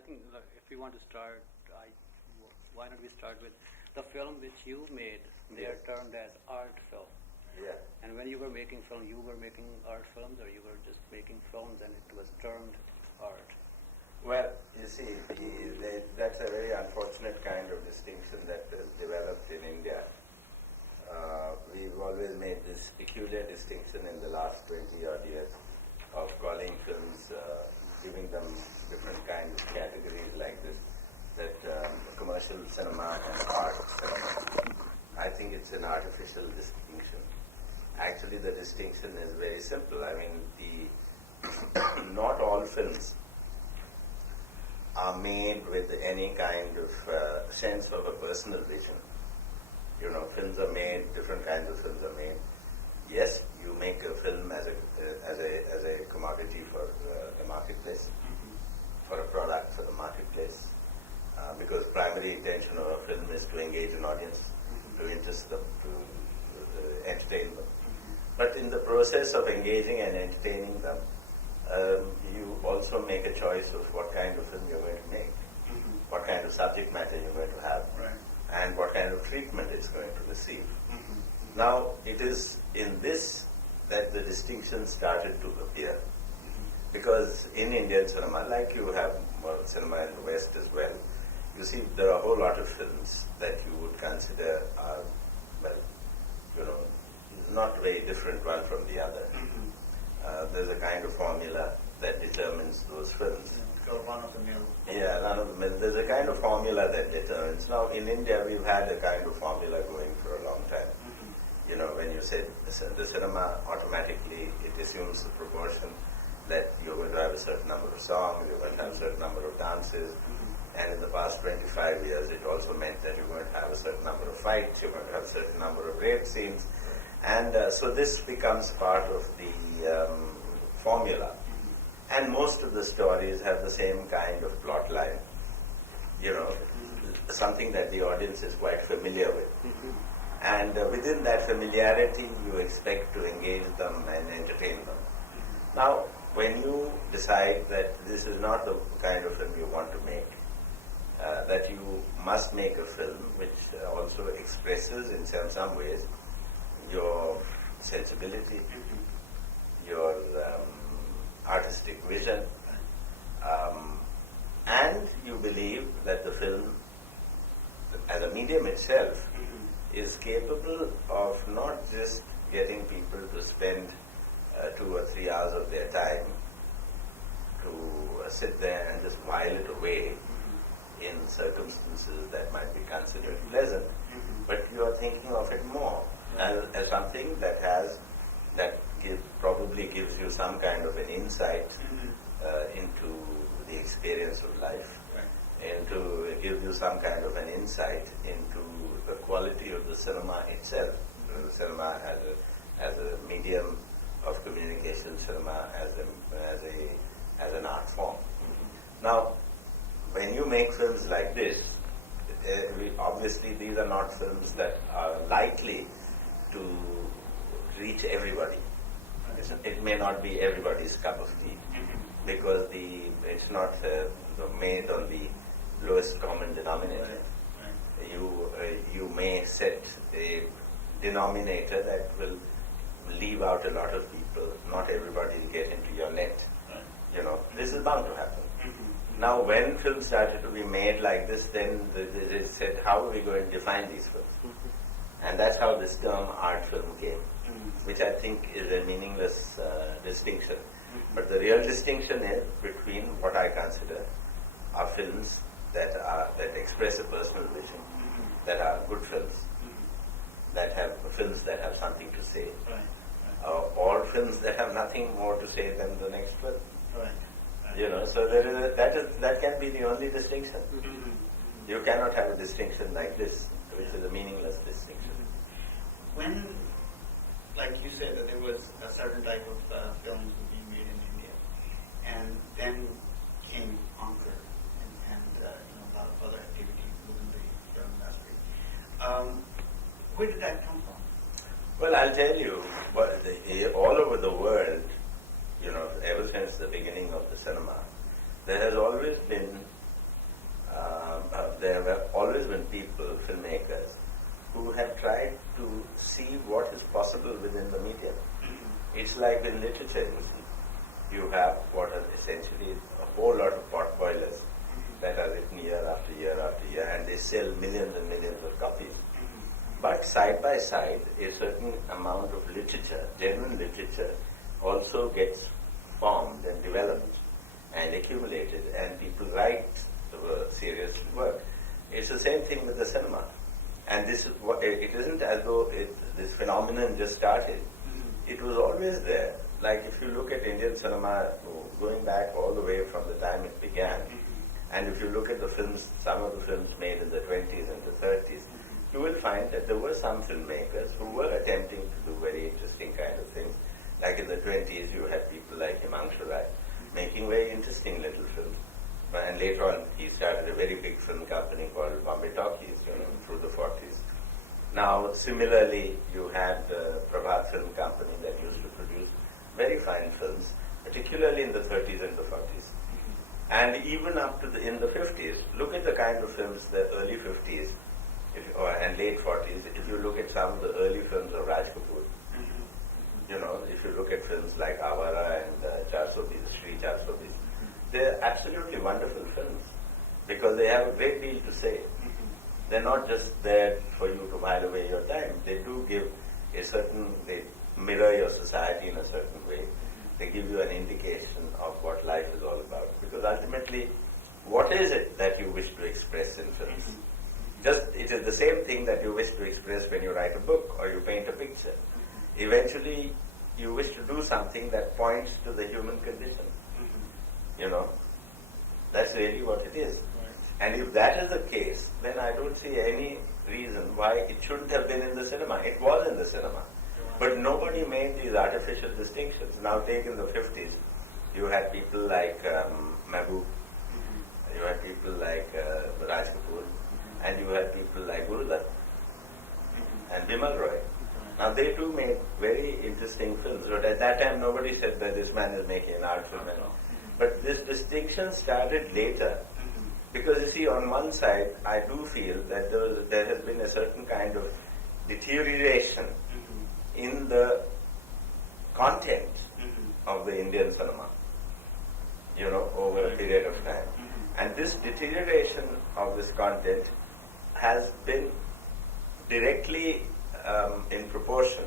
I think if we want to start, why not we start with the film which you made? They are termed as art film. Yeah. And when you were making film, you were making art films, or you were just making films and it was termed art? Well, you see, that's a very unfortunate kind of distinction that has developed in India. We've always made this peculiar distinction in the last 20 odd years of calling films, giving them different kinds of categories like this, that commercial cinema and art cinema. I think it's an artificial distinction. Actually, the distinction is very simple. I mean, not all films are made with any kind of sense of a personal vision. You know, films are made, different kinds of films are made. Yes, you make a film as a commodity for the marketplace, for a product for the marketplace, because primary intention of a film is to engage an audience, to interest them, to entertain them. But in the process of engaging and entertaining them, you also make a choice of what kind of film you're going to make, what kind of subject matter you're going to have, and what kind of treatment it's going to receive. Now, it is in this that the distinction started to appear. Because in Indian cinema, like you have cinema in the West as well, you see there are a whole lot of films that you would consider are, well, you know, not very different one from the other. There's a kind of formula that determines those films. Run of the mill. Yeah, run of the mill. There's a kind of formula that determines. Now, in India, we've had a kind of formula going for a long time. You know, when you say the cinema, automatically it assumes the proportion that you're going to have a certain number of songs, you're going to have a certain number of dances, and in the past 25 years it also meant that you're going to have a certain number of fights, you're going to have a certain number of rape scenes, and so this becomes part of the formula. And most of the stories have the same kind of plot line, you know, something that the audience is quite familiar with. And within that familiarity, you expect to engage them and entertain them. Now, when you decide that this is not the kind of film you want to make, that you must make a film which also expresses in some ways your sensibility, your artistic vision, and you believe that the film as a medium itself is capable of not just getting people to spend 2 or 3 hours of their time to sit there and just while it away in circumstances that might be considered pleasant, but you are thinking of it more as something that probably gives you some kind of an insight into the experience of life, and to give you some kind of an insight into the quality of the cinema itself, the cinema as a medium of communication, cinema as an art form. Now, when you make films like this, obviously these are not films that are likely to reach everybody. It may not be everybody's cup of tea, because it's not made on the lowest common denominator. You may set a denominator that will leave out a lot of people. Not everybody will get into your net. You know, this is bound to happen. Now, when films started to be made like this, then they said, how are we going to define these films? And that's how this term art film came, which I think is a meaningless distinction. But the real distinction is between what I consider are films that express a personal vision, that are good films, that have films that have something to say, or films that have nothing more to say than the next film. You know, so that can be the only distinction. You cannot have a distinction like this, which is a meaningless distinction. When, like you said, that there was a certain type of films being made in India, and then came Anchor and a lot of other activities within the film industry. Where did that come from? Well, I'll tell you, all over the world, you know, ever since the beginning of the cinema, there has always been there have always been people, filmmakers, who have tried to see what is possible within the medium. It's like in literature, you see. You have what are essentially a whole lot of pot boilers that are written year after year after year, and they sell millions and millions of copies. But side by side, a certain amount of literature, genuine literature, also gets formed and developed and accumulated, and people write serious work. It's the same thing with the cinema. And this is it isn't as though this phenomenon just started. It was always there. Like if you look at Indian cinema going back all the way from the time it began, and if you look at the films, some of the films made in the 20s and the 30s, you will find that there were some filmmakers who were attempting to do very interesting kind of things. Like in the 20s, you had people like Himanshu Rai making very interesting little films. And later on, he started a very big film company called Bombay Talkies, through the 40s. Now, similarly, you had Prabhat Film Company that used to produce very fine films, particularly in the 30s and the 40s. And even up to in the 50s, look at the kind of films, the early 50s and late 40s, if you look at some of the early films of Raj Kapoor, if you look at films like Avara and Sri 420, they're absolutely wonderful films because they have a great deal to say. They're not just there for you to while away your time. They do give they mirror your society in a certain way. They give you an indication of what life is all about. Because ultimately, what is it that you wish to express in films? It is the same thing that you wish to express when you write a book or you paint a picture. Eventually, you wish to do something that points to the human condition. That's really what it is. And if that is the case, then I don't see any reason why it shouldn't have been in the cinema. It was in the cinema. But nobody made these artificial distinctions. Now take in the 50s, you had people like Mehboob, you had people like Raj Kapoor, and you had people like Gurudutt and Bimal Roy. Now they too made very interesting films, but at that time nobody said that this man is making an art film. But this distinction started later. Because you see, on one side, I do feel that there has been a certain kind of deterioration in the content of the Indian cinema, over a period of time. And this deterioration of this content has been directly in proportion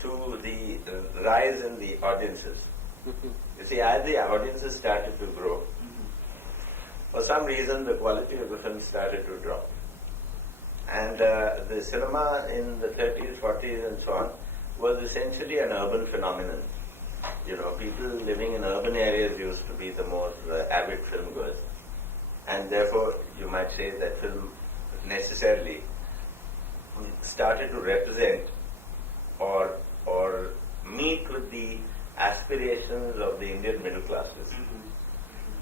to the rise in the audiences. You see, as the audiences started to grow, for some reason the quality of the film started to drop. And the cinema in the 30s, 40s and so on was essentially an urban phenomenon. People living in urban areas used to be the most avid film goers. And therefore, you might say that film necessarily started to represent or meet with the aspirations of the Indian middle classes.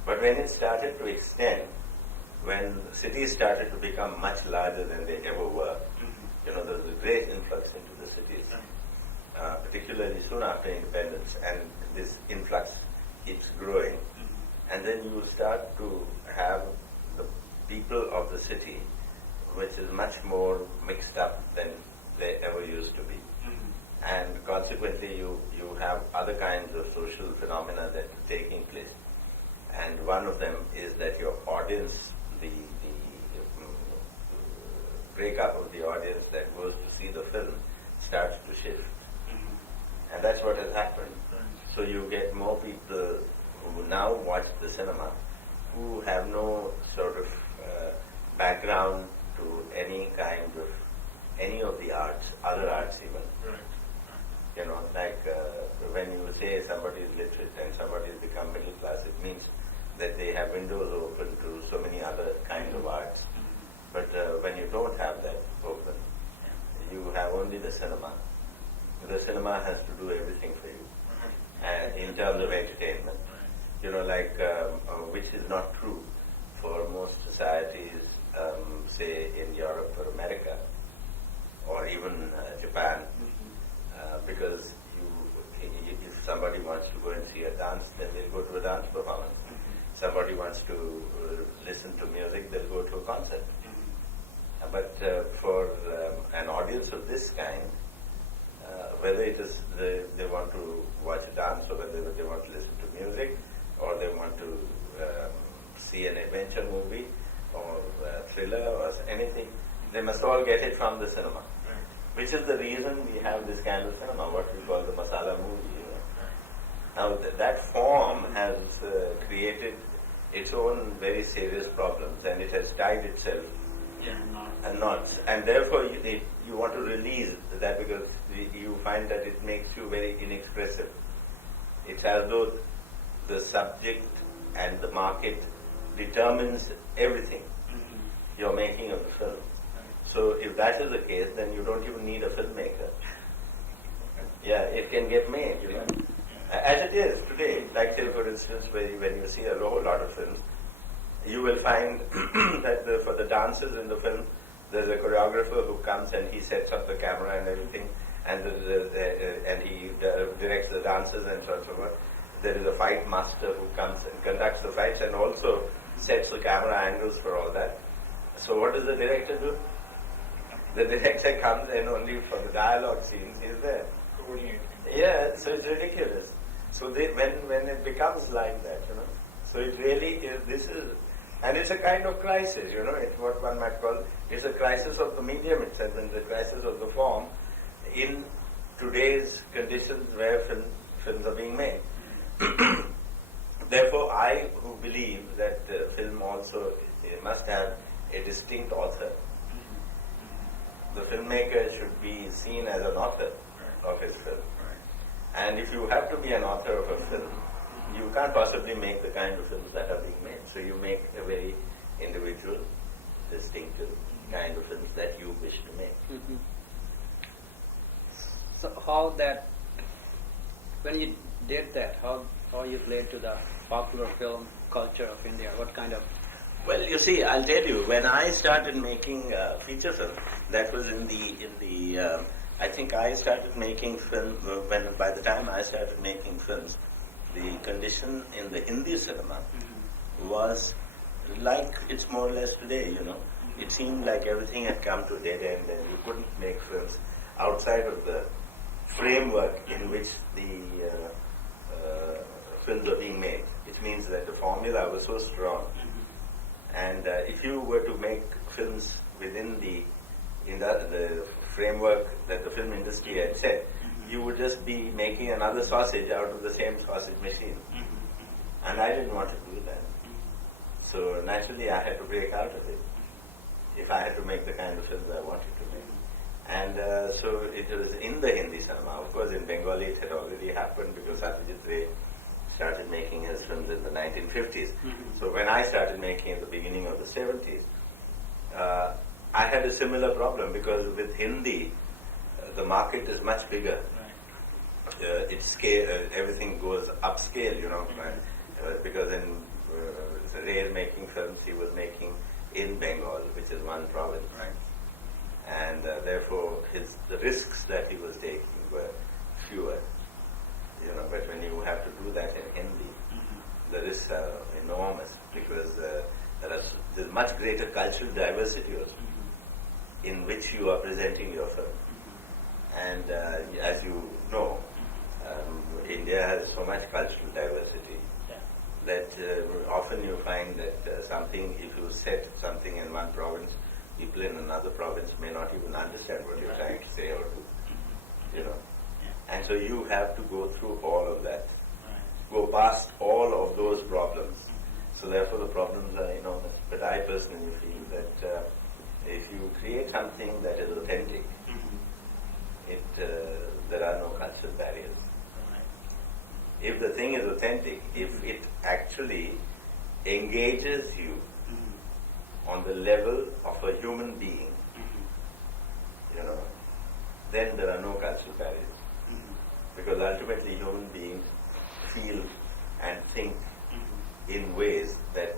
But when it started to extend, when cities started to become much larger than they ever were, there was a great influx into the cities, particularly soon after independence, and this influx keeps growing. And then you start to have the people of the city, which is much more mixed up than they ever used to be. And consequently, you have other kinds of social phenomena that are taking place. And one of them is that your audience, the breakup of the audience that goes to see the film starts to shift. And that's what has happened. So you get more people who now watch the cinema who have no sort of background to any of the arts, other arts even. Like when you say somebody is literate and somebody has become middle class, it means that they have windows open to so many other kinds of arts. But when you don't have that open, you have only the cinema. The cinema has to do everything for you, and in terms of entertainment. Which is not true for most societies, say in Europe or America, or even Japan, because if somebody wants to go and see a dance, then they'll go to a dance performance. somebody wants to listen to music, they'll go to a concert. But for an audience of this kind, whether it is they want to watch a dance, or whether they want to listen to music, or they want to see an adventure movie or thriller or anything, they must all get it from the cinema. Which is the reason we have this kind of cinema, what we call the masala movie. You know. Now that form has created its own very serious problems, and it has tied itself and knots. And therefore you want to release that, because you find that it makes you very inexpressive. It's as though the subject and the market determines everything you're making of the film. So if that is the case, then you don't even need a filmmaker. Yeah, it can get made, you know. As it is today, like say for instance, when you see a whole lot of films, you will find that for the dances in the film, there's a choreographer who comes and he sets up the camera and everything, and and he directs the dances and so on and so forth. There is a fight master who comes and conducts the fights and also sets the camera angles for all that. So what does the director do? The director comes in only for the dialogue scenes. He's there. Yeah, so it's ridiculous. So when it becomes like that, you know, so it really is. This is, and it's a kind of crisis, you know. It's what one might call. It's a crisis of the medium itself, and the crisis of the form in today's conditions where films are being made. Therefore, I who believe that film also must have a distinct author. The filmmaker should be seen as an author of his film. And if you have to be an author of a film, you can't possibly make the kind of films that are being made. So you make a very individual, distinctive kind of films that you wish to make. So how that, when you did that, how you played to the popular film culture of India? What kind of? Well, you see, I'll tell you, when I started making feature film, that was in the I think I started making film, by the time I started making films, the condition in the Hindi cinema was like it's more or less today, you know. It seemed like everything had come to a dead end and you couldn't make films outside of the framework in which the films are being made. Which means that the formula was so strong. And if you were to make films within the framework that the film industry had set, you would just be making another sausage out of the same sausage machine. And I didn't want to do that. So naturally I had to break out of it if I had to make the kind of films I wanted to make. And so it was in the Hindi cinema. Of course in Bengali it had already happened, because Satyajit Ray started making his films in the 1950s. So when I started making in the beginning of the 70s, I had a similar problem, because with Hindi, the market is much bigger. It's scale, everything goes upscale, you know, because in Ray making films, he was making in Bengal, which is one province. And therefore, the risks that he was taking were fewer. You know, but when you have to do that in Hindi, the risks are enormous, because there's much greater cultural diversity also in which you are presenting your film. And as you know, India has so much cultural diversity that often you find that something, if you set something in one province, people in another province may not even understand what you're trying to say or do. You know. And so you have to go through all of that, go past all of those problems. So therefore the problems are enormous. But I personally feel that if you create something that is authentic, there are no cultural barriers. If the thing is authentic, if it actually engages you on the level of a human being, you know, then there are no cultural barriers. Because ultimately human beings feel and think in ways that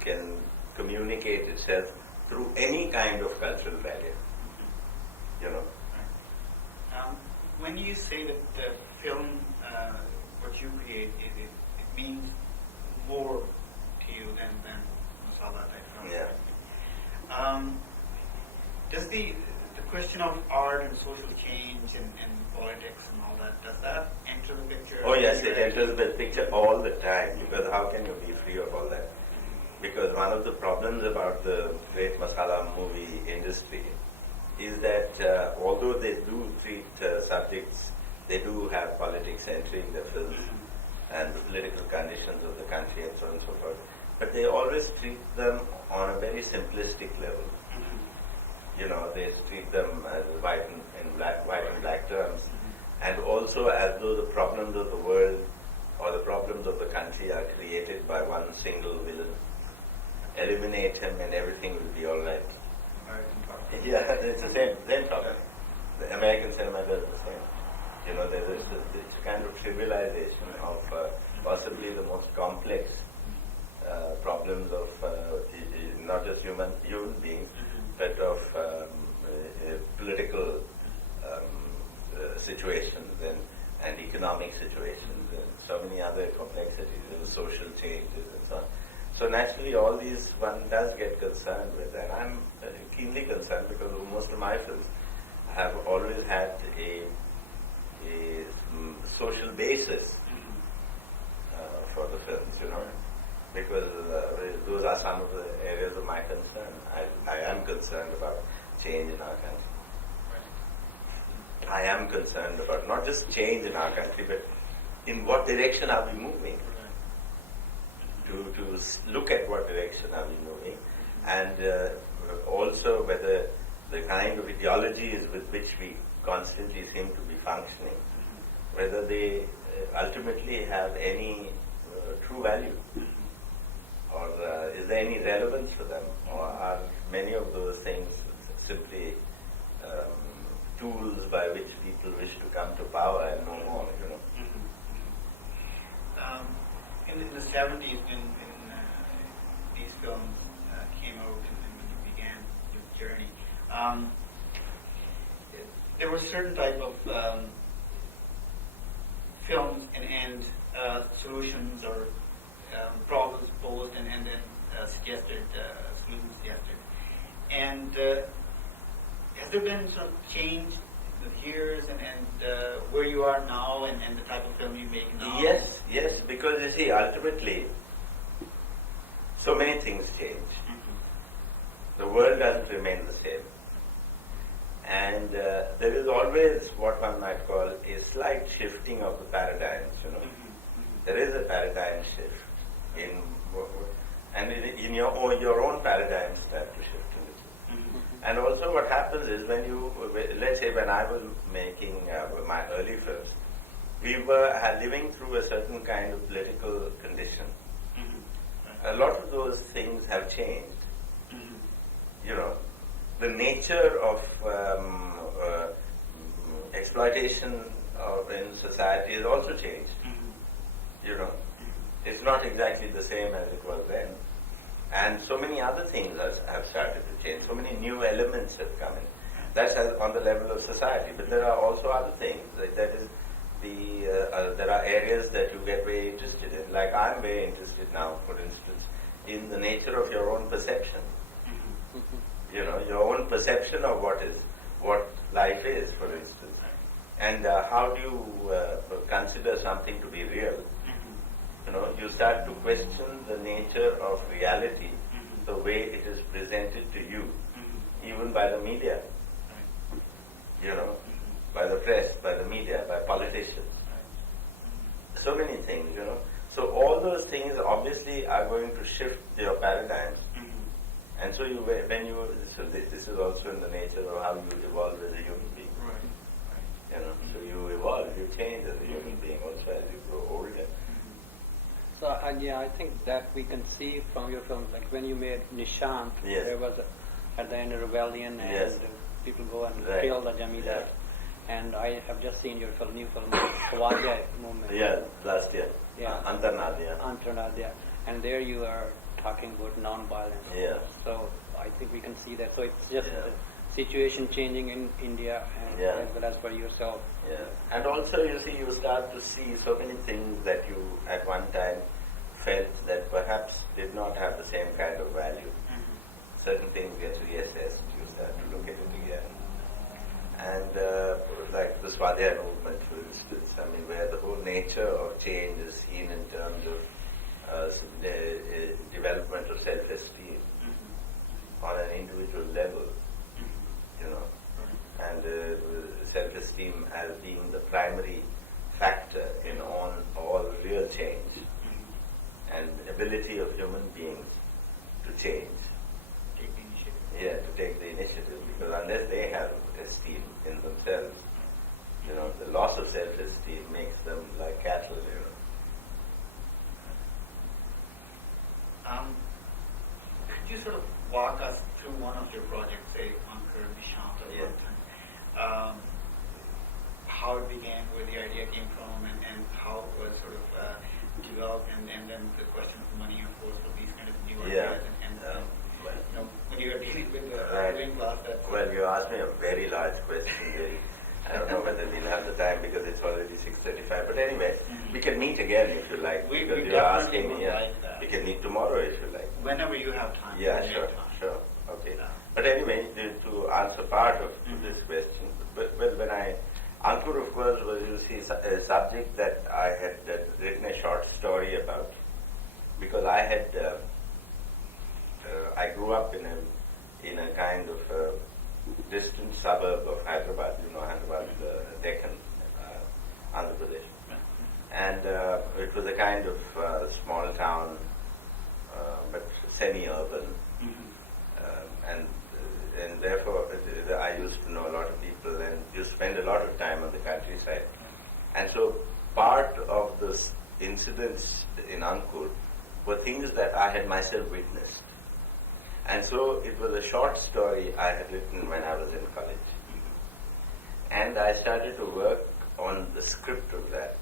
can communicate itself through any kind of cultural barrier. You know. When you say that the film, what you create, it means more question of art and social change and politics and all that, does that enter the picture? Oh yes, it enters the picture all the time, because how can you be free of all that? Because one of the problems about the great masala movie industry is that although they do treat subjects, they do have politics entering the films and the political conditions of the country and so on and so forth, but they always treat them on a very simplistic level. You know, they treat them as white and black terms, and also as though the problems of the world or the problems of the country are created by one single villain. Eliminate him and everything will be all right. Yeah, it's the same problem. The American cinema does the same. You know, there's this kind of trivialization of possibly the most complex problems of not just human beings, but of political situations and economic situations and so many other complexities, social changes and so on. So naturally all these one does get concerned with, and I'm keenly concerned because most of my films have always had a social basis for the films, you know, because those are some of the areas of my concern. I am concerned about change in our country. I am concerned about not just change in our country, but in what direction are we moving? To look at what direction are we moving, and also whether the kind of ideologies with which we constantly seem to be functioning, whether they ultimately have any true value, or is there any relevance for them, or are many of those things simply tools by which people wish to come to power and no more, you know? In the 70s, when these films came out and when you began your journey, there were certain type of films and solutions or problems posed and then suggested, solutions suggested. And has there been some change in the years and where you are now and the type of film you make now? Yes, because you see, ultimately, so many things change. The world doesn't remain the same. And there is always what one might call a slight shifting of the paradigms, you know. There is a paradigm shift in your own paradigms start to shift a little. And also what happens is when you, let's say when I was making my early films, we were living through a certain kind of political condition. A lot of those things have changed. You know, the nature of exploitation in society has also changed. You know, it's not exactly the same as it was then. And so many other things have started to change. So many new elements have come in. That's on the level of society. But there are also other things. That is, there are areas that you get very interested in. Like I'm very interested now, for instance, in the nature of your own perception. You know, your own perception of what life is, for instance. And how do you consider something to be real? You know, you start to question the nature of reality, the way it is presented to you, even by the media, you know, by the press, by the media, by politicians. So many things, you know. So all those things obviously are going to shift your paradigms. And so this is also in the nature of how you evolve as a human being. You know, so you evolve, you change as a human being also as you grow older. So yeah, I think that we can see from your films, like when you made Nishant, there was at the end a rebellion and people go and kill the Jamila. And I have just seen your new film, Swadia movement. Yeah, last year. Yeah. Antarnadia. And there you are talking about non-violence. Yeah. So I think we can see that. So it's just the situation changing in India and as well as for yourself. Yeah. And also you see, you start to see so many things that you at one time felt that perhaps did not have the same kind of value. Certain things get reassessed, you start to look at it again. And like the Swadhyaya movement, for instance, I mean, where the whole nature of change is seen in terms of development of self-esteem on an individual level, you know, and self-esteem as being the primary factor in all real change, and ability of human beings to change. Take the initiative. Yeah, to take the initiative, because unless they have esteem in themselves, you know, the loss of self-esteem makes them like cattle, you know. Could you sort of walk us through one of your projects, say, Ankur, Nishant, or Yeah. Vartan, how it began, where the idea came from, and how it was sort of developed, and then the question of money, of course, for these kind of new ideas, you know, when you are dealing with the ruling class, that's... Well, you asked me a very large question, really. I don't know whether we'll have the time because it's already 6:35. But anyway, we can meet again if you like. We because you're asking me. like that. We can meet tomorrow if you like. Whenever you have time. Yeah, sure. Okay. Okay. But anyway, to answer part of this question, well, when Ankur, of course, was, you see, a subject that I had written a short story about, because I had, I grew up in a kind of distant suburb of Hyderabad, you know, Hyderabad, Deccan, Andhra Pradesh. And it was a kind of small town, but semi-urban. And therefore I used to know a lot of people and used to spend a lot of time on the countryside. And so part of the incidents in Ankur were things that I had myself witnessed. And so it was a short story I had written when I was in college. And I started to work on the script of that,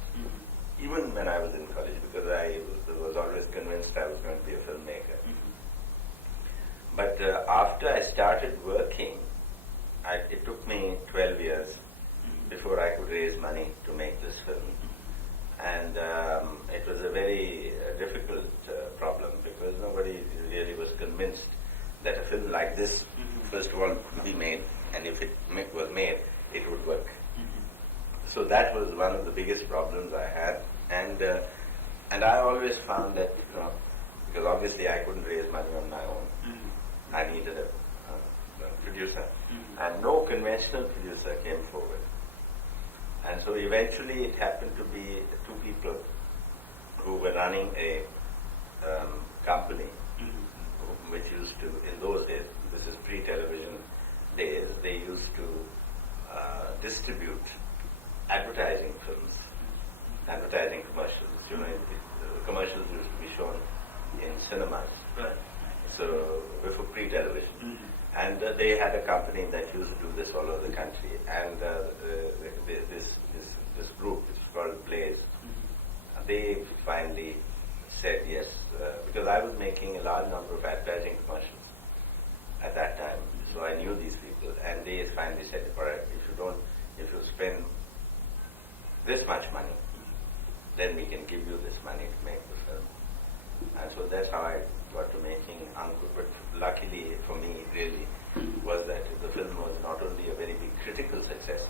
even when I was in college, because I was always convinced I was going to be a filmmaker. But after I started working, it took me 12 years before I could raise money to make this film. And it was a very difficult problem, because nobody really was convinced that a film like this, first of all, could be made, and if it was made, it would work. So that was one of the biggest problems I had. And I always found that, you know, because obviously I couldn't raise money on my own. I needed a producer, and no conventional producer came forward. And so eventually it happened to be two people who were running a company, which used to, in those days, this is pre-television days, they used to distribute advertising films, advertising commercials. You know, commercials used to be shown in cinemas. Right. So before pre-television, and they had a company that used to do this all over the country. And this group, which is called Blaze, they finally said yes, because I was making a large number of advertising commercials at that time, so I knew these people, and they finally said, all right, if you spend this much money, then we can give you this money to make the film. And so that's how I got to making Ankur. But luckily for me, really, was that the film was not only a very big critical success,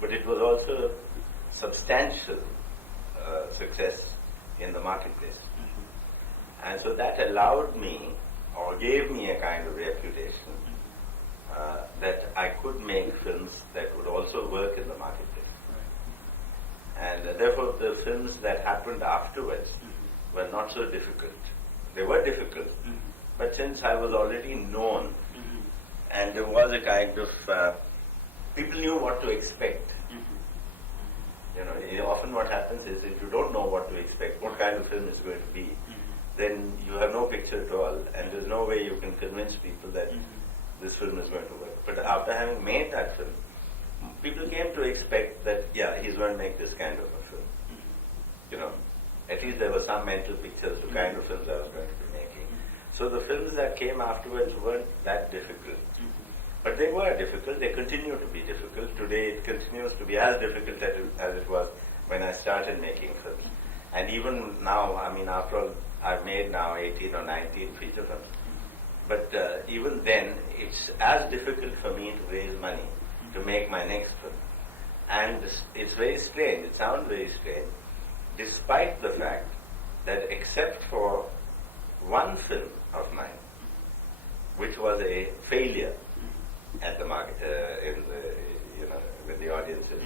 but it was also substantial success in the marketplace. And so that allowed me, or gave me a kind of reputation, that I could make films that would also work in the marketplace. And therefore the films that happened afterwards were not so difficult. They were difficult, but since I was already known, and there was a kind of, people knew what to expect. You know, often what happens is, if you don't know what to expect, what kind of film is going to be, then you have no picture at all, and there's no way you can convince people that this film is going to work. But after having made that film, people came to expect that, yeah, he's going to make this kind of a film. You know, at least there were some mental pictures of kind of films I was going to be making. So the films that came afterwards weren't that difficult. But they were difficult, they continue to be difficult. Today it continues to be as difficult as it was when I started making films. And even now, I mean, after all, I've made now 18 or 19 feature films. But even then, it's as difficult for me to raise money to make my next film. And it's very strange, it sounds very strange, despite the fact that except for one film of mine, which was a failure at the market, with the audiences,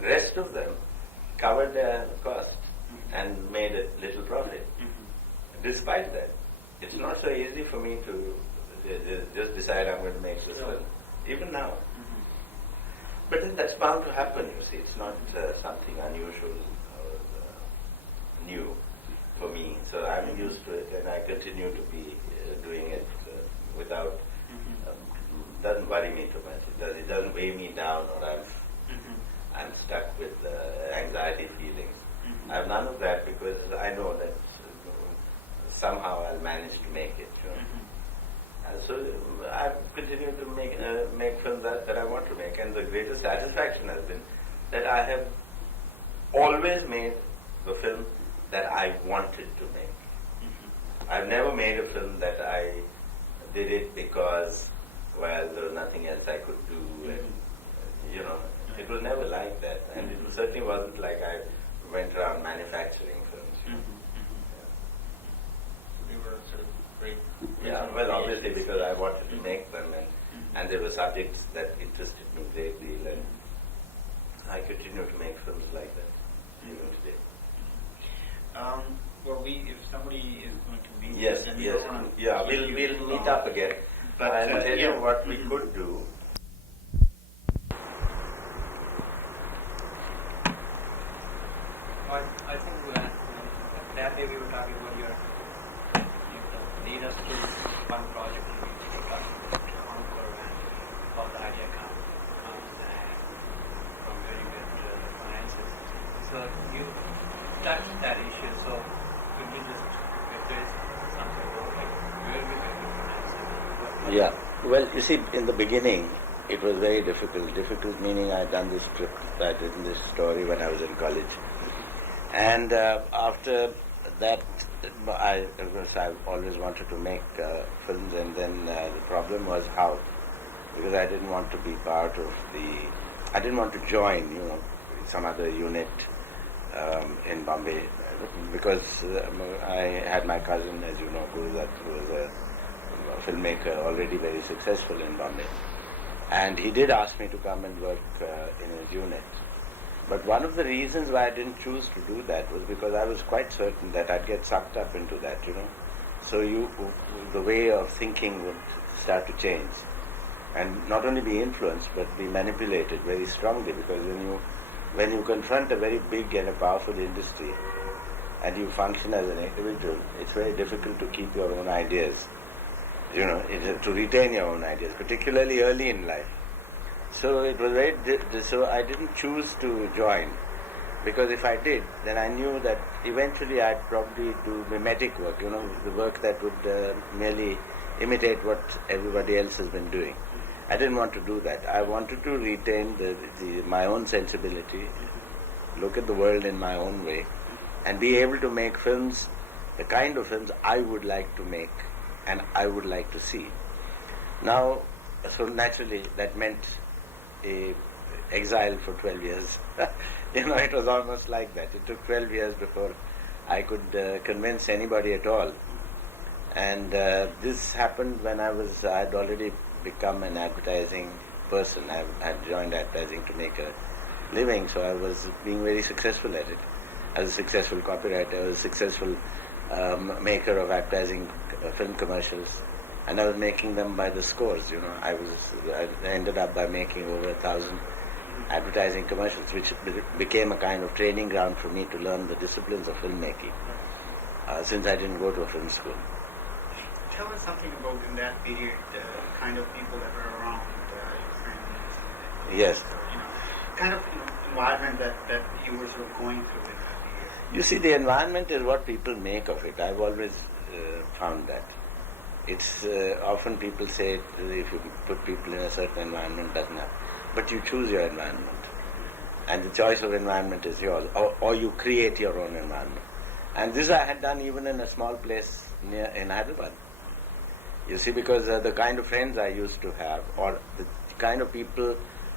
rest of them covered their cost and made a little profit. Despite that, it's not so easy for me to just decide I'm going to make this film, even now. But then that's bound to happen, you see. It's not something unusual or new for me. So I'm used to it, and I continue to be doing it without. Doesn't worry me too much. It doesn't weigh me down, or I'm stuck with anxiety feelings. I have none of that because I know that somehow I'll manage to make it. So I continue to make films that I want to make, and the greatest satisfaction has been that I have always made the film that I wanted to make. I've never made a film that I did it because, well, there was nothing else I could do, and it was never like that, and it certainly wasn't like I went around manufacturing films. They were sort of great. Yeah, well, obviously because I wanted to make them, and there were subjects that interested me a great deal, and I continue to make films like that even today. Well, if somebody is going to meet Yes, us, then yes, yeah, we'll meet up again. But I'll tell you what we could do. I think that day we were talking about your lead us to one project. We were talking about Angkor and how the idea comes and from where you get the finances. So you touched that issue. So could you just if there is something about like where we get the finances? Yeah. Well, you see, in the beginning, it was very difficult. Difficult meaning I had done this script, I did this story when I was in college. And after that, I've always wanted to make films, and then the problem was how. Because I didn't want to be part of I didn't want to join, some other unit in Bombay, because I had my cousin, as you know, Guruzat, who was a filmmaker already very successful in Bombay. And he did ask me to come and work in his unit. But one of the reasons why I didn't choose to do that was because I was quite certain that I'd get sucked up into that, So the way of thinking would start to change. And not only be influenced, but be manipulated very strongly, because when you confront a very big and a powerful industry, and you function as an individual, it's very difficult to keep your own ideas, to retain your own ideas, particularly early in life. So it was so I didn't choose to join, because if I did, then I knew that eventually I'd probably do mimetic work, the work that would merely imitate what everybody else has been doing. I didn't want to do that. I wanted to retain my own sensibility, look at the world in my own way, and be able to make films, the kind of films I would like to make and I would like to see. Now, so naturally that meant exile for 12 years. It was almost like that. It took 12 years before I could convince anybody at all. And this happened when I had already become an advertising person. I had joined advertising to make a living, so I was being very successful at it. I was a successful copywriter, I was a successful maker of advertising film commercials, and I was making them by the scores. I ended up by making over 1,000 advertising commercials, which became a kind of training ground for me to learn the disciplines of filmmaking, since I didn't go to a film school. Tell us something about in that period, the kind of people that were around, your friends. Yes. Kind of environment that you were sort of going through in that period. You see, the environment is what people make of it. I've always found that. It's often people say if you put people in a certain environment, it doesn't happen. But you choose your environment, and the choice of environment is yours, or you create your own environment. And this I had done even in a small place in Hyderabad. You see, because the kind of friends I used to have, or the kind of people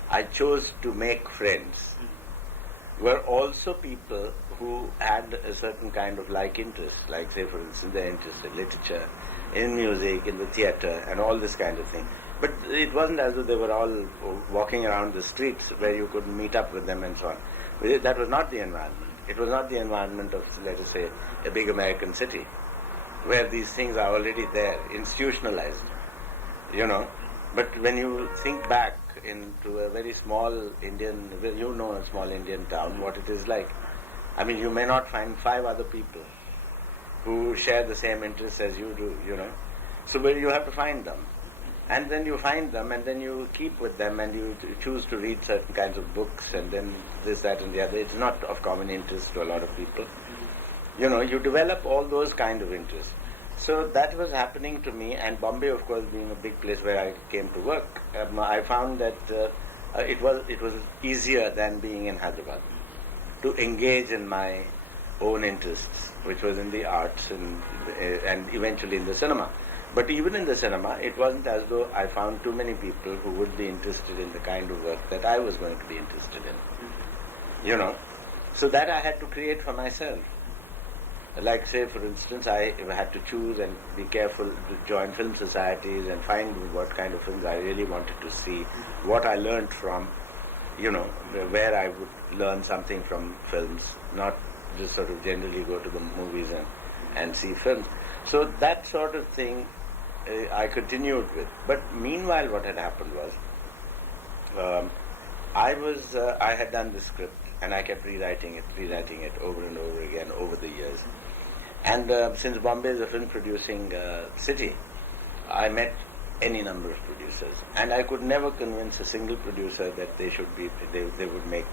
I chose to make friends were also people who had a certain kind of like interest, like say for instance their interest in literature, in music, in the theatre and all this kind of thing. But it wasn't as though they were all walking around the streets where you could meet up with them and so on. That was not the environment. It was not the environment of, let us say, a big American city where these things are already there, institutionalized, you know. But when you think back into a very small Indian, you know, a small Indian town, what it is like. I mean, you may not find 5 other people who share the same interests as you do, you know. So where you have to find them. And then you find them and then you keep with them and you choose to read certain kinds of books and then this, that and the other. It's not of common interest to a lot of people. You know, you develop all those kind of interests. So that was happening to me, and Bombay, of course, being a big place where I came to work, I found that it was easier than being in Hyderabad to engage in my own interests, which was in the arts and eventually in the cinema. But even in the cinema, it wasn't as though I found too many people who would be interested in the kind of work that I was going to be interested in. You know, so that I had to create for myself. Like say for instance, I had to choose and be careful to join film societies and find what kind of films I really wanted to see, what I learned from, you know, where I would learn something from films, not just sort of generally go to the movies and see films. So that sort of thing I continued with. But meanwhile what had happened was, I had done the script and I kept rewriting it over and over again over the years. And since Bombay is a film producing city, I met any number of producers, and I could never convince a single producer that they would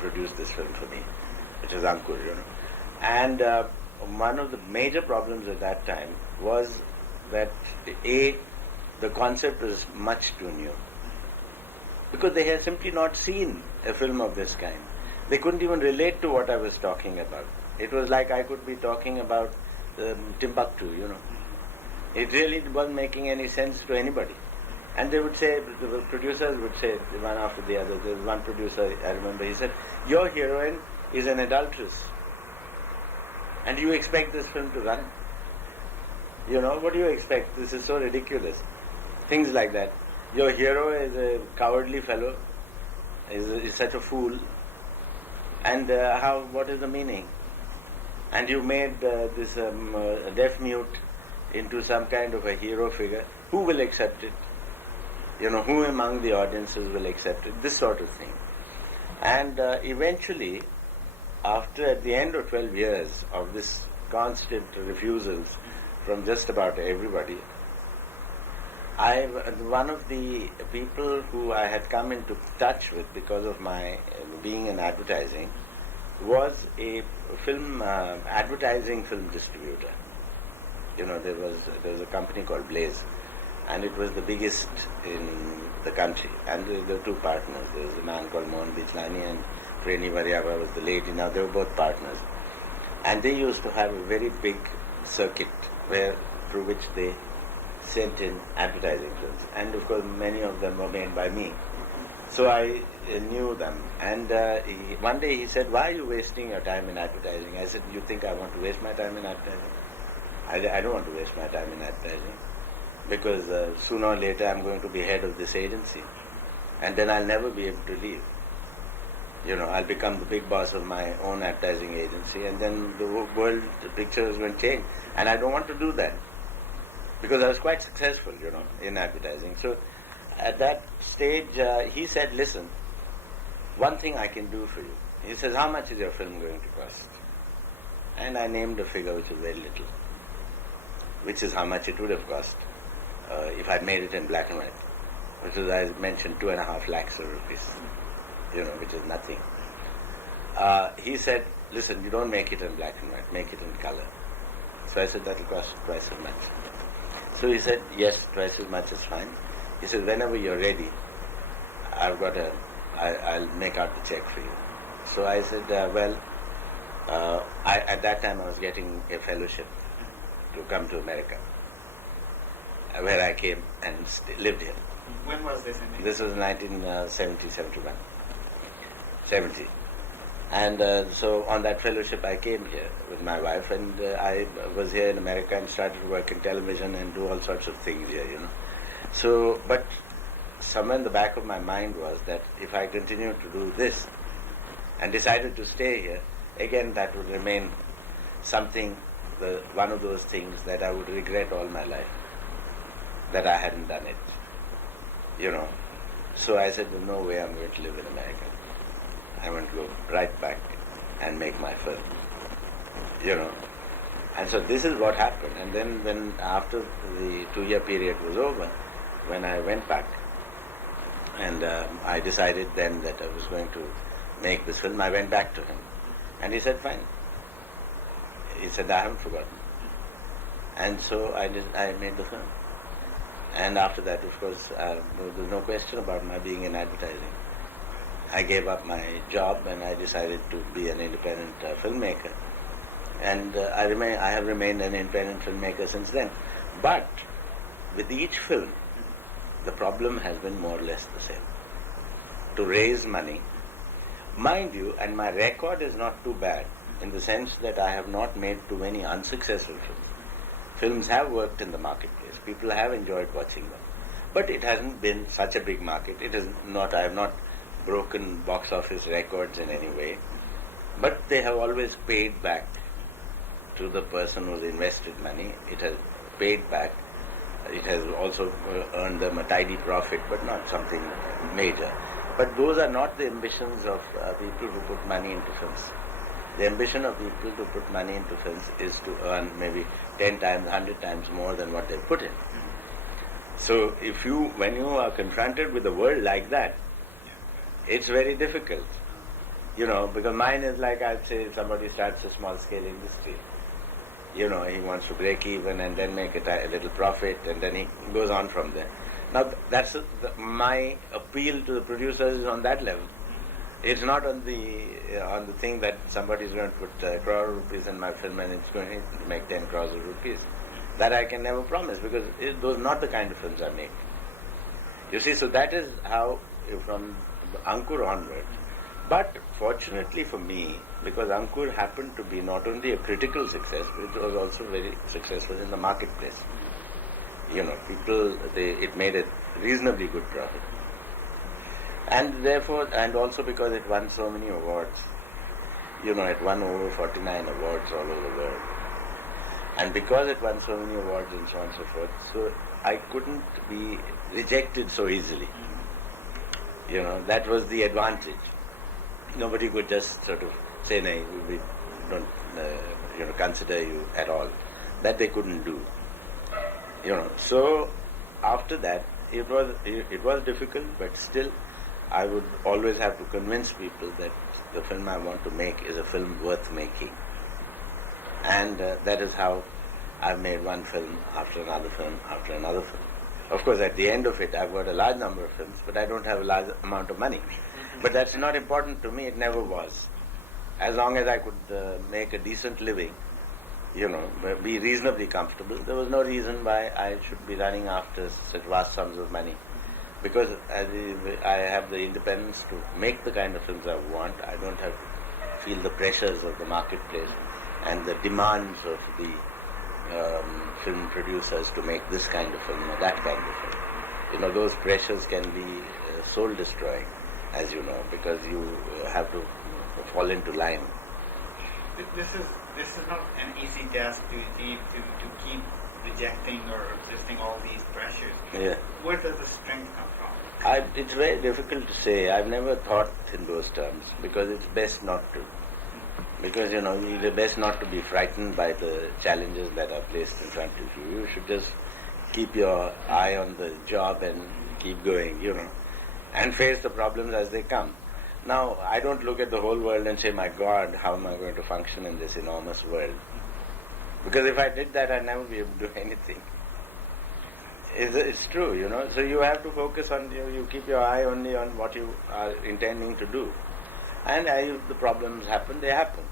produce this film for me, which is Ankur, you know. And one of the major problems at that time was that the concept was much too new, because they had simply not seen a film of this kind. They couldn't even relate to what I was talking about. It was like I could be talking about Timbuktu, you know. It really wasn't making any sense to anybody. And they would say, the producers would say, one after the other, there was one producer, I remember, he said, your heroine is an adulteress. And you expect this film to run? You know, what do you expect? This is so ridiculous. Things like that. Your hero is a cowardly fellow, is such a fool. And what is the meaning? And you made this deaf mute into some kind of a hero figure. Who will accept it? You know, who among the audiences will accept it? This sort of thing. And eventually, at the end of 12 years of this constant refusals from just about everybody, one of the people who I had come into touch with because of my being in advertising was a advertising film distributor. You know, there was a company called Blaze, and it was the biggest in the country. And there were 2 partners. There was a man called Mohan Bijlani and Preni Varyava was the lady. Now they were both partners. And they used to have a very big circuit through which they sent in advertising films. And of course many of them were made by me. So I knew them. And one day he said, why are you wasting your time in advertising? I said, you think I want to waste my time in advertising? I don't want to waste my time in advertising. Because sooner or later I'm going to be head of this agency. And then I'll never be able to leave. You know, I'll become the big boss of my own advertising agency, and then the world, the picture is going to change. And I don't want to do that. Because I was quite successful, you know, in advertising. So at that stage, he said, listen, one thing I can do for you. He says, how much is your film going to cost? And I named a figure which was very little, which is how much it would have cost if I made it in black and white, which is, I mentioned, 2.5 lakhs of rupees, you know, which is nothing. He said, listen, you don't make it in black and white, make it in color. So I said, that will cost twice as much. So he said, yes, twice as much is fine. He said, whenever you're ready, I'll make out the check for you. So I said, at that time I was getting a fellowship to come to America, where I came and lived here. When was this in? This was 1970, 71. 70. And so on that fellowship I came here with my wife, and I was here in America and started to work in television and do all sorts of things here, So, but somewhere in the back of my mind was that if I continued to do this and decided to stay here, again that would remain something, one of those things that I would regret all my life, that I hadn't done it, So I said, no way I'm going to live in America. I want to go right back and make my film, And so this is what happened. And then when after the 2-year period was over, when I went back, and I decided then that I was going to make this film, I went back to him. And he said, fine. He said, I haven't forgotten. And so I made the film. And after that, of course, there was no question about my being in advertising. I gave up my job and I decided to be an independent filmmaker. And I have remained an independent filmmaker since then. But with each film, the problem has been more or less the same. To raise money. Mind you, and my record is not too bad in the sense that I have not made too many unsuccessful films. Films have worked in the marketplace. People have enjoyed watching them. But it hasn't been such a big market. I have not broken box office records in any way. But they have always paid back to the person who's invested money. It has paid back. It has also earned them a tidy profit, but not something major. But those are not the ambitions of people who put money into films. The ambition of people to put money into films is to earn maybe 10 times, 100 times more than what they put in. So when you are confronted with a world like that, it's very difficult. Because mine is like, I'd say, somebody starts a small-scale industry. He wants to break even and then make a little profit, and then he goes on from there. Now, that's my appeal to the producers is on that level. It's not on the thing that somebody is going to put 1 crore rupees in my film and it's going to make 10 crores of rupees. That I can never promise, because those are not the kind of films I make. You see, so that is how, from Ankur onward. But fortunately for me, because Ankur happened to be not only a critical success, but it was also very successful in the marketplace. It made a reasonably good profit. And therefore, and also because it won so many awards. It won over 49 awards all over the world. And because it won so many awards and so on and so forth, so I couldn't be rejected so easily. That was the advantage. Nobody could just sort of say, no, we don't, consider you at all. That they couldn't do. So after that, it was difficult, but still, I would always have to convince people that the film I want to make is a film worth making. And that is how I've made one film after another film after another film. Of course, at the end of it, I've got a large number of films, but I don't have a large amount of money. But that's not important to me. It never was. As long as I could make a decent living, be reasonably comfortable, there was no reason why I should be running after such vast sums of money. Because I have the independence to make the kind of films I want. I don't have to feel the pressures of the marketplace and the demands of the film producers to make this kind of film or that kind of film. Those pressures can be soul-destroying, as you know, because you have to fall into line. This is not an easy task to keep rejecting or resisting all these pressures. Yeah. Where does the strength come from? It's very difficult to say. I've never thought in those terms, because it's best not to. Because, it's best not to be frightened by the challenges that are placed in front of you. You should just keep your eye on the job and keep going, and face the problems as they come. Now, I don't look at the whole world and say, my God, how am I going to function in this enormous world? Because if I did that, I'd never be able to do anything. It's true, So you have to focus on, you keep your eye only on what you are intending to do. And if the problems happen, they happen.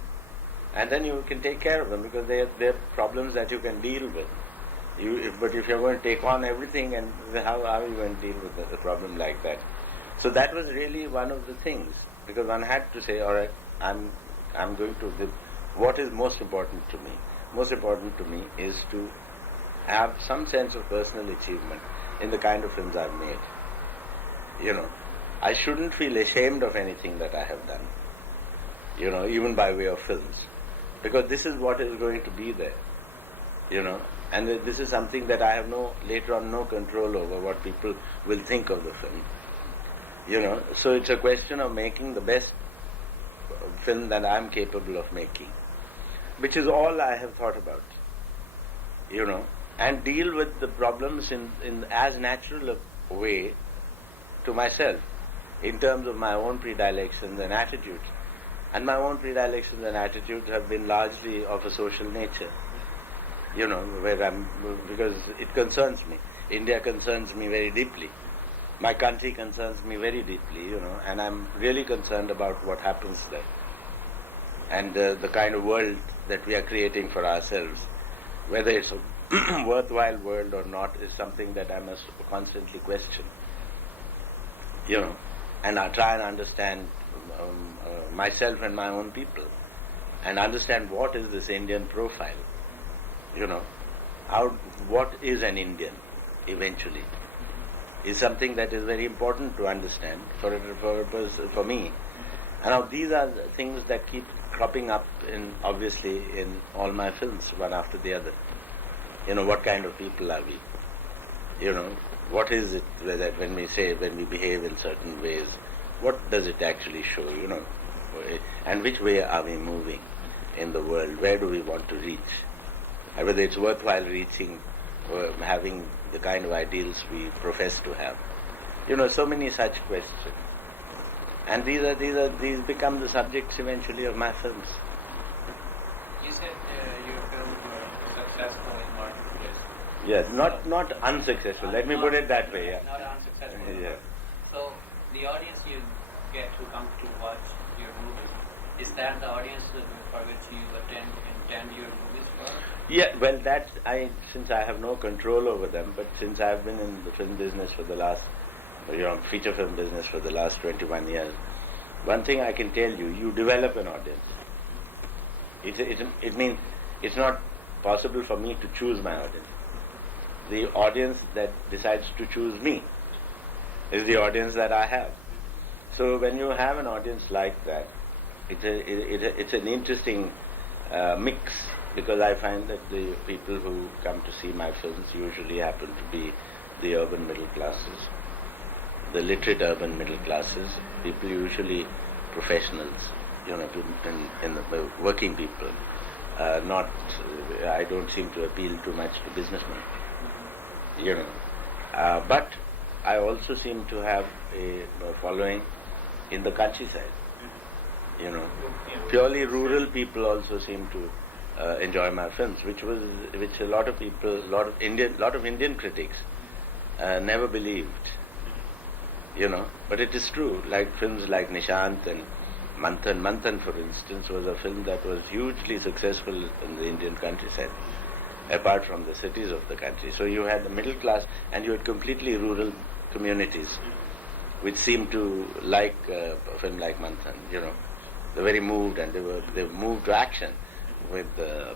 And then you can take care of them, because they're problems that you can deal with. But if you're going to take on everything, and how are you going to deal with a problem like that? So that was really one of the things, because one had to say, all right, I'm going to. What is most important to me? Most important to me is to have some sense of personal achievement in the kind of films I've made. I shouldn't feel ashamed of anything that I have done, even by way of films, because this is what is going to be there, and this is something that I have later on no control over, what people will think of the film. So it's a question of making the best film that I'm capable of making, which is all I have thought about, and deal with the problems in as natural a way to myself, in terms of my own predilections and attitudes. And my own predilections and attitudes have been largely of a social nature, because it concerns me. India concerns me very deeply. My country concerns me very deeply, and I'm really concerned about what happens there. And the kind of world that we are creating for ourselves, whether it's a worthwhile world or not, is something that I must constantly question. And I try and understand myself and my own people, and understand what is this Indian profile. What is an Indian eventually is something that is very important to understand for me. And now these are the things that keep cropping up obviously in all my films, one after the other. What kind of people are we? What is it that when we behave in certain ways, what does it actually show, and which way are we moving in the world? Where do we want to reach? And whether it's worthwhile reaching, or having the kind of ideals we profess to have. So many such questions. And these become the subjects eventually of my films. You said your films were successful in marketplace. Yes, not unsuccessful. Let me put it that way. Yeah. Not unsuccessful. Yeah. So the audience you get who comes to watch your movies, is that the audience for which you intend your movies for? Yeah, well, since I have no control over them, but since I've been in the film business for the last, feature film business for the last 21 years, one thing I can tell you, you develop an audience. It means it's not possible for me to choose my audience. The audience that decides to choose me is the audience that I have. So when you have an audience like that, it's an interesting mix, because I find that the people who come to see my films usually happen to be the urban middle classes, the literate urban middle classes, people usually professionals, in the working people. I don't seem to appeal too much to businessmen, but I also seem to have a following in the countryside. Purely rural people also seem to enjoy my films, which a lot of people, a lot of Indian critics never believed. But it is true. Like films like Nishant and Manthan. Manthan, for instance, was a film that was hugely successful in the Indian countryside, apart from the cities of the country. So you had the middle class, and you had completely rural communities, which seemed to like a film like Manthan. They're very moved, and they moved to action with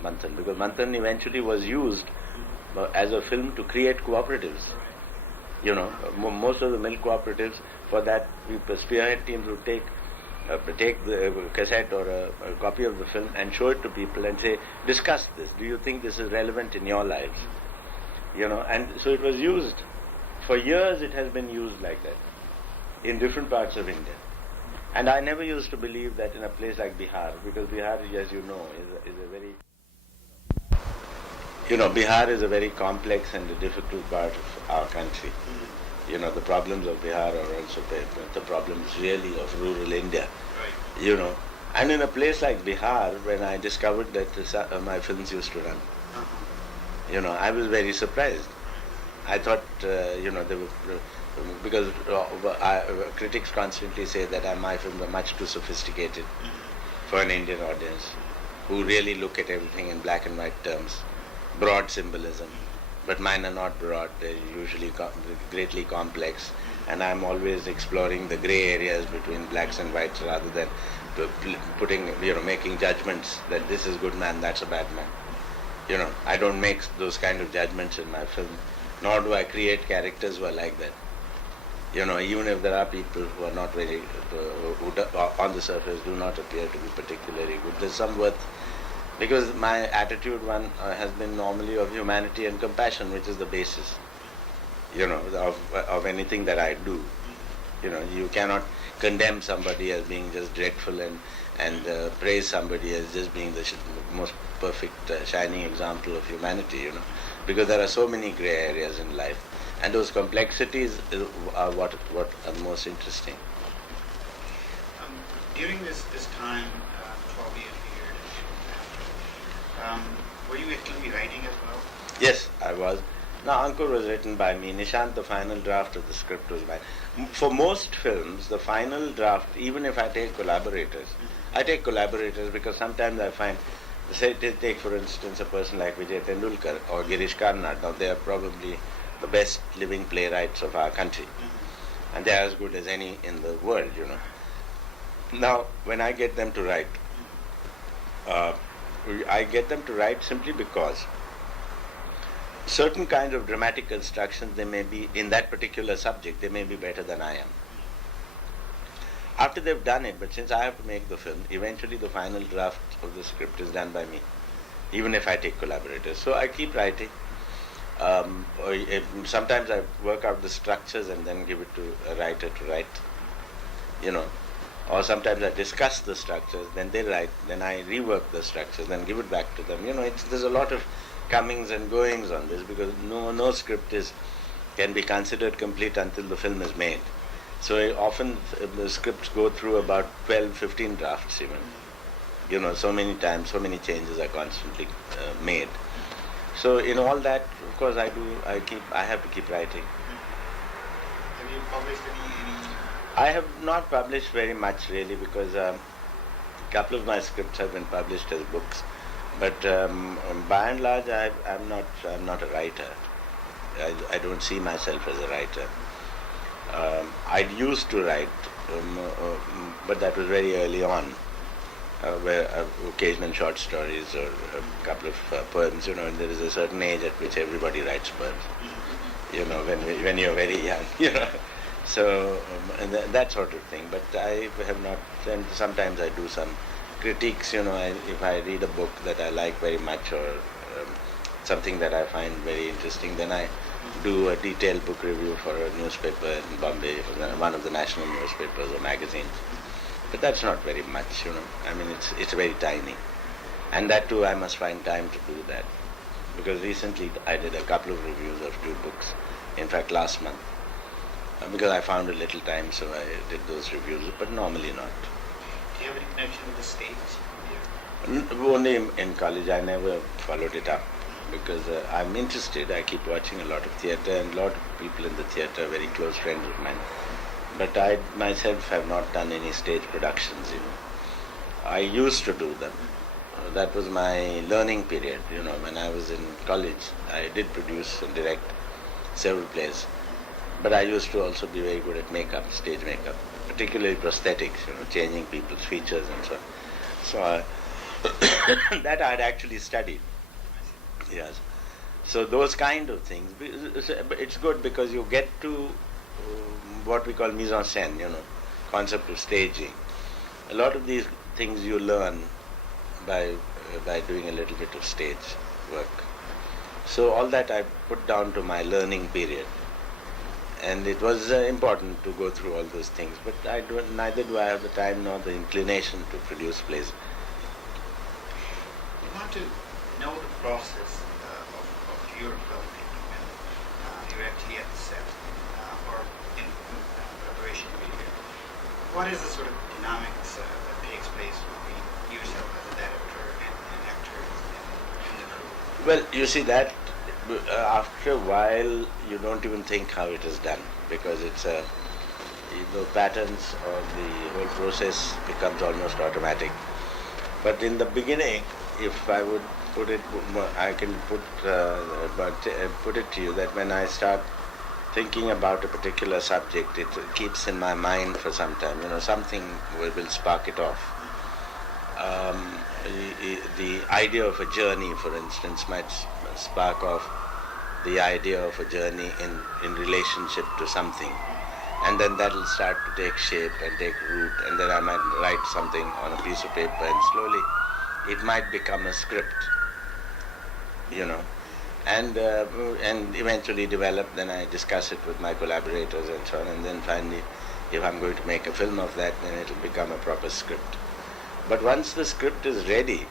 Manthan, because Manthan eventually was used as a film to create cooperatives. Most of the milk cooperatives, for that, spearhead teams would take the cassette or a copy of the film and show it to people and say, discuss this. Do you think this is relevant in your lives? And so it was used. For years it has been used like that in different parts of India. And I never used to believe that in a place like Bihar, because Bihar, as you know, is a very... Bihar is a very complex and a difficult part of our country. The problems of Bihar are also the problems really of rural India. Right. And in a place like Bihar, when I discovered that my films used to run, I was very surprised. I thought, they were... because critics constantly say that my films are much too sophisticated for an Indian audience, who really look at everything in black and white terms, broad symbolism. but mine are not broad. They're usually greatly complex, and I'm always exploring the gray areas between blacks and whites rather than putting, making judgments that this is good man, that's a bad man. I don't make those kind of judgments in my film, nor do I create characters who are like that. Even if there are people who are not very, on the surface do not appear to be particularly good, there's some worth, because my attitude has been normally of humanity and compassion, which is the basis, of anything that I do. You cannot condemn somebody as being just dreadful and praise somebody as just being the most perfect, shining example of humanity, because there are so many gray areas in life, and those complexities are what are the most interesting. During this time, 12 years period, were you actually writing as well? Yes, I was. Now, Ankur was written by me. Nishant, the final draft of the script was mine. For most films, the final draft, even if I take collaborators, I take collaborators because sometimes I find, say, take for instance a person like Vijay Tendulkar or Girish Karnad. Now, they are probably the best living playwrights of our country, and they are as good as any in the world, Now, when I get them to write, I get them to write simply because certain kinds of dramatic constructions, they may be, in that particular subject, they may be better than I am. After they've done it, but since I have to make the film, eventually the final draft of the script is done by me, even if I take collaborators. So I keep writing. Sometimes I work out the structures and then give it to a writer to write, Or sometimes I discuss the structures, then they write, then I rework the structures, then give it back to them. There's a lot of comings and goings on this, because no script can be considered complete until the film is made. So often the scripts go through about 12, 15 drafts even. So many times, so many changes are constantly made. So in all that, of course, I have to keep writing. Have you published any? I have not published very much really, because a couple of my scripts have been published as books. But by and large, I'm not a writer. I don't see myself as a writer. I used to write, but that was very early on, where occasional short stories or a couple of poems. And there is a certain age at which everybody writes poems. When you're very young. So that sort of thing. But I have not. And sometimes I do some critiques, if I read a book that I like very much or something that I find very interesting, then I do a detailed book review for a newspaper in Bombay, one of the national newspapers or magazines. But that's not very much, I mean, it's very tiny. And that too, I must find time to do that. Because recently I did a couple of reviews of 2 books, in fact last month. Because I found a little time, so I did those reviews, but normally not. Do you have any connection with the stage? Only in college. I never followed it up because I'm interested. I keep watching a lot of theatre, and a lot of people in the theatre are very close friends of mine. But I myself have not done any stage productions. I used to do them. That was my learning period. When I was in college, I did produce and direct several plays. But I used to also be very good at makeup, stage makeup, particularly prosthetics, changing people's features and so on. So that I had actually studied. Yes. So those kind of things, it's good because you get to what we call mise en scène, concept of staging. A lot of these things you learn by doing a little bit of stage work. So all that I put down to my learning period. And it was important to go through all those things, but neither do I have the time nor the inclination to produce plays. You want to know the process of your filmmaking when you're actually at the set or in preparation period. What is the sort of dynamics that takes place between yourself as a director and actors and the crew? Well, you see that after a while you don't even think how it is done, because it's the patterns or the whole process becomes almost automatic. But in the beginning, if I would put it to you that when I start thinking about a particular subject, it keeps in my mind for some time. Something will spark it off. The idea of a journey, for instance, might spark off the idea of a journey in relationship to something. And then that will start to take shape and take root, and then I might write something on a piece of paper, and slowly it might become a script, and eventually develop. Then I discuss it with my collaborators and so on, and then finally, if I'm going to make a film of that, then it will become a proper script. But once the script is ready,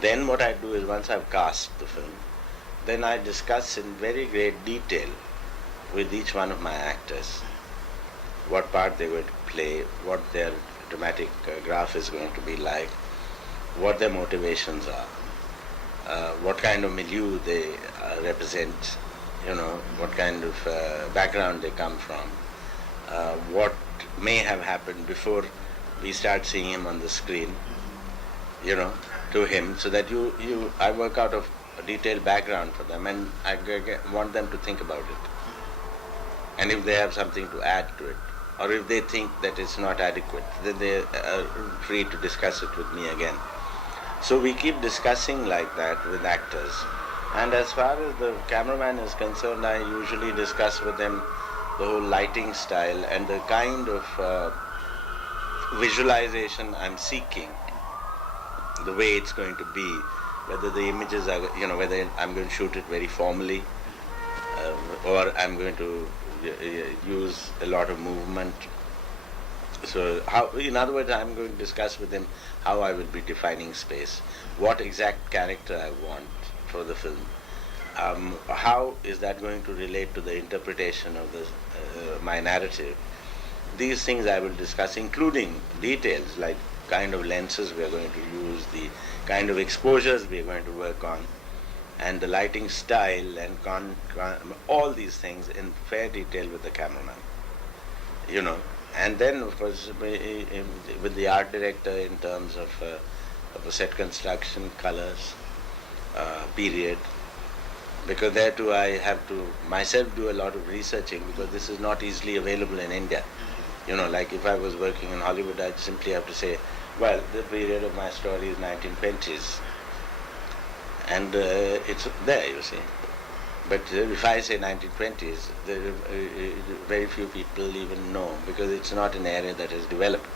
then what I do is, once I've cast the film, then I discuss in very great detail with each one of my actors what part they're going to play, what their dramatic graph is going to be like, what their motivations are, what kind of milieu they represent, what kind of background they come from, what may have happened before we start seeing him on the screen, to him, so that I work out a detailed background for them, and I want them to think about it. And if they have something to add to it, or if they think that it's not adequate, then they are free to discuss it with me again. So we keep discussing like that with actors. And as far as the cameraman is concerned, I usually discuss with them the whole lighting style and the kind of visualization I'm seeking, the way it's going to be, whether the images are, whether I'm going to shoot it very formally, or I'm going to use a lot of movement. So in other words, I'm going to discuss with them how I will be defining space, what exact character I want for the film, how is that going to relate to the interpretation of my narrative. These things I will discuss, including details like kind of lenses we are going to use, the kind of exposures we are going to work on, and the lighting style, and all these things in fair detail with the cameraman, and then of course with the art director in terms of a set construction, colors, period, because there too I have to myself do a lot of researching, because this is not easily available in India. Like if I was working in Hollywood, I'd simply have to say, well, the period of my story is 1920s. And it's there, you see. But if I say 1920s, very few people even know, because it's not an area that is developed.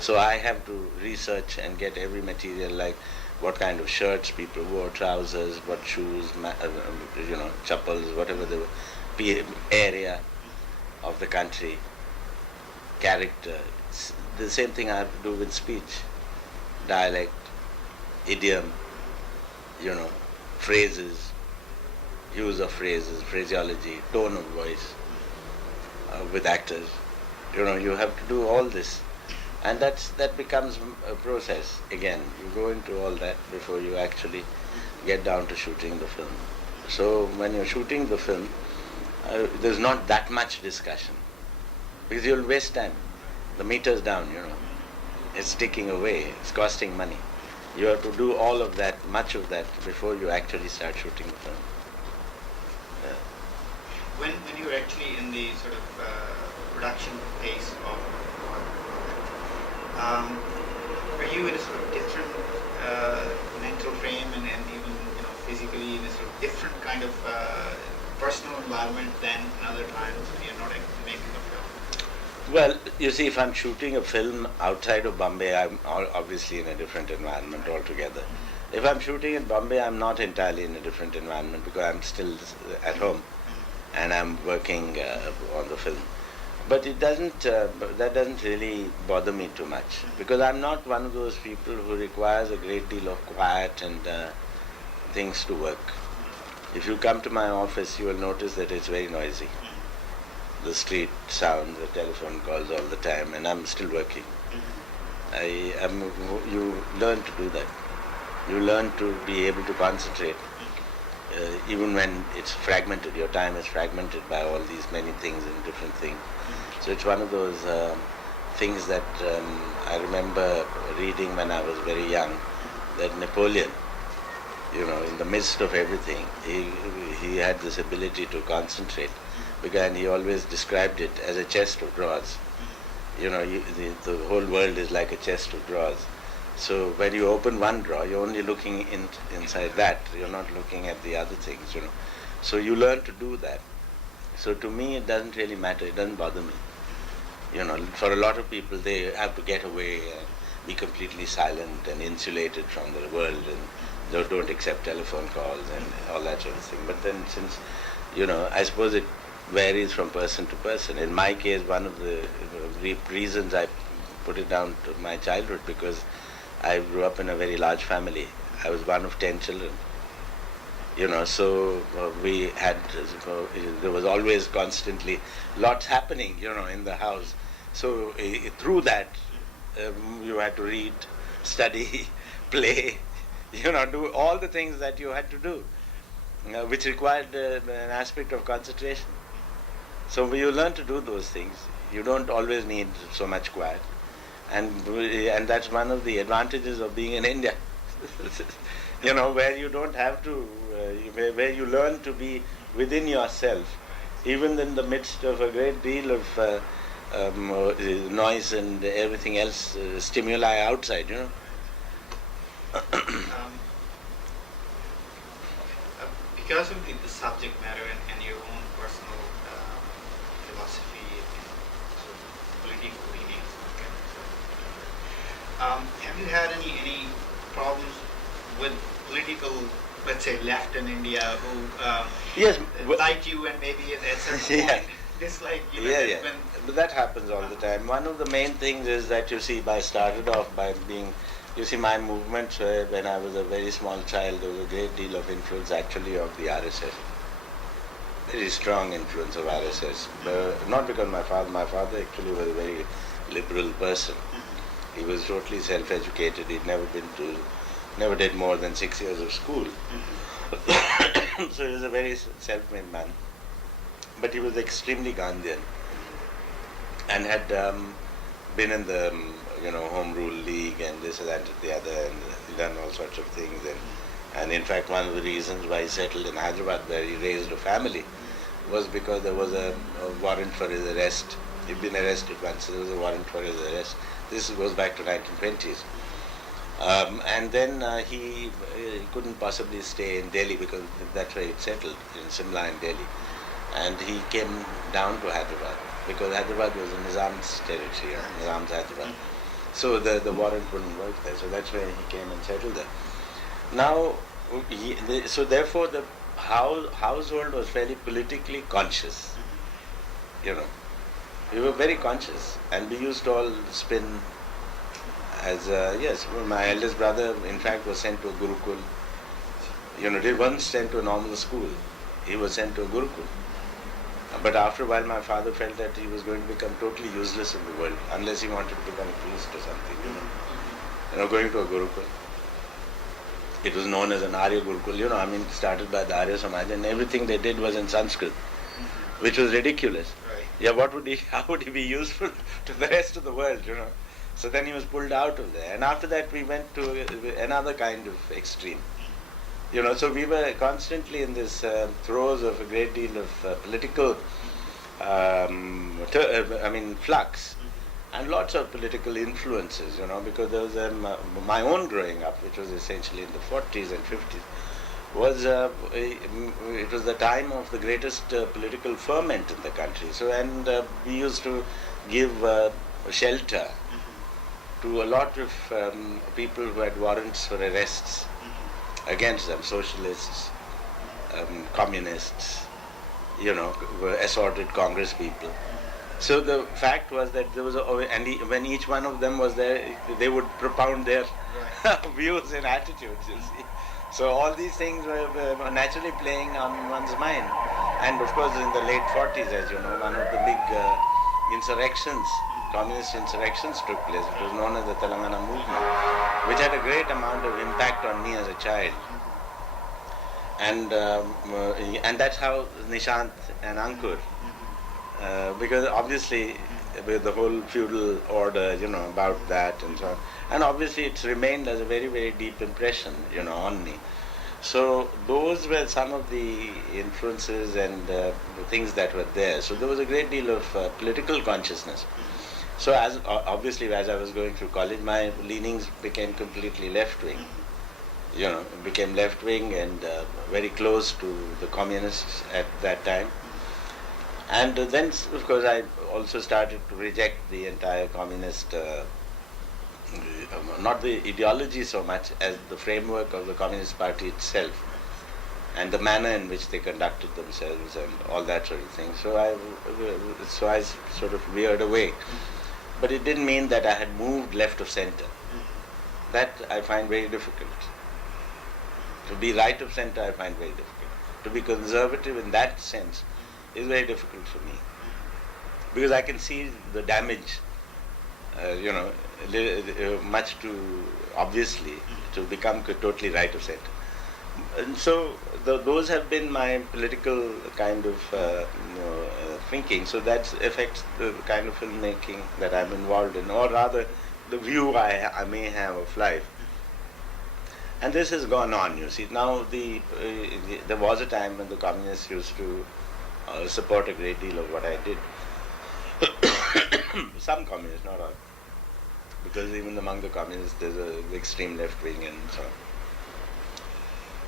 So I have to research and get every material, like what kind of shirts people wore, trousers, what shoes, chappals, whatever the area of the country, character. The same thing I have to do with speech, dialect, idiom, phrases, use of phrases, phraseology, tone of voice with actors. You have to do all this. And that becomes a process. Again, you go into all that before you actually get down to shooting the film. So when you're shooting the film, there's not that much discussion, because you'll waste time. The meter's down, It's ticking away, it's costing money. You have to do all of that, much of that, before you actually start shooting the film. Yeah. When you were actually in the sort of production phase of are you in a sort of different mental frame and even physically in a sort of different kind of personal environment than in other times when you're not making a film? Well, you see, if I'm shooting a film outside of Bombay, I'm obviously in a different environment altogether. If I'm shooting in Bombay, I'm not entirely in a different environment, because I'm still at home and I'm working on the film. But that doesn't really bother me too much, because I'm not one of those people who requires a great deal of quiet and things to work. If you come to my office, you will notice that it's very noisy. The street sound, the telephone calls all the time, and I'm still working. You learn to do that. You learn to be able to concentrate, even when it's fragmented. Your time is fragmented by all these many things and different things. So it's one of those things that I remember reading when I was very young, that Napoleon in the midst of everything, he had this ability to concentrate. And he always described it as a chest of drawers. The whole world is like a chest of drawers. So when you open one drawer, you're only looking inside that. You're not looking at the other things, So you learn to do that. So to me, it doesn't really matter. It doesn't bother me. For a lot of people, they have to get away and be completely silent and insulated from the world, and they don't accept telephone calls and all that sort of thing. But then since, I suppose it varies from person to person. In my case, one of the reasons I put it down to my childhood, because I grew up in a very large family. I was one of 10 children. So we had, there was always constantly lots happening, in the house. So through that, you had to read, study, play, do all the things that you had to do, which required an aspect of concentration. So when you learn to do those things, you don't always need so much quiet. And that's one of the advantages of being in India. Where you don't have to, where you learn to be within yourself, even in the midst of a great deal of noise and everything else, stimuli outside, Because of the subject matter and your own personal philosophy and sort of political leanings, have you had any problems with political, let's say, left in India who yes, liked you and maybe at certain point dislike you? Yeah. But that happens all the time. One of the main things is that I started off by being, my movement when I was a very small child, there was a great deal of influence actually of the RSS. Very strong influence of RSS. Not because my father actually was a very liberal person. He was totally self-educated. He'd never did more than 6 years of school. So he was a very self-made man. But he was extremely Gandhian and had been in the Home Rule League and this and that and the other, and done all sorts of things. And in fact, one of the reasons why he settled in Hyderabad, where he raised a family, was because there was a warrant for his arrest. He'd been arrested once, so there was a warrant for his arrest. This goes back to 1920s. And then he couldn't possibly stay in Delhi because that's where he'd settled, in Simla in Delhi. And he came down to Hyderabad because Hyderabad was in Nizam's territory, Nizam's Hyderabad. So the warrant wouldn't work there. So that's where he came and settled there. Now, so therefore the household was fairly politically conscious. We were very conscious, and we used to all spin as my eldest brother, in fact, was sent to a Gurukul. He wasn't sent to a normal school. He was sent to a Gurukul. But after a while, my father felt that he was going to become totally useless in the world unless he wanted to become a priest or something. Going to a Gurukul. It was known as an Arya Gurukul. Started by the Arya Samaj, and everything they did was in Sanskrit, which was ridiculous. Right. Yeah, how would he be useful to the rest of the world, So then he was pulled out of there. And after that, we went to another kind of extreme. So we were constantly in this throes of a great deal of political, flux, and lots of political influences, because there was my own growing up, which was essentially in the 40s and 50s, it was the time of the greatest political ferment in the country. So, and we used to give shelter to a lot of people who had warrants for arrests against them, socialists, communists, assorted Congress people. So the fact was that there was when each one of them was there, they would propound their views and attitudes, So all these things were naturally playing on one's mind. And of course in the late 40s, as you know, one of the big insurrections, communist insurrections took place. It was known as the Telangana movement, which had a great amount of impact on me as a child. And that's how Nishant and Ankur, because obviously with the whole feudal order, about that and so on. And obviously it's remained as a very, very deep impression, on me. So those were some of the influences and the things that were there. So there was a great deal of political consciousness. So obviously as I was going through college, my leanings became completely left-wing. Became left-wing and very close to the communists at that time. And then, of course, I also started to reject the entire communist, not the ideology so much as the framework of the Communist Party itself and the manner in which they conducted themselves and all that sort of thing. So I sort of veered away. But it didn't mean that I had moved left of center. That I find very difficult. To be right of center, I find very difficult. To be conservative in that sense is very difficult for me. Because I can see the damage, much too obviously, to become totally right of center. And so those have been my political kind of thinking. So that affects the kind of filmmaking that I'm involved in, or rather the view I may have of life. And this has gone on, you see. Now there was a time when the communists used to support a great deal of what I did. Some communists, not all. Because even among the communists there's an extreme left wing and so on.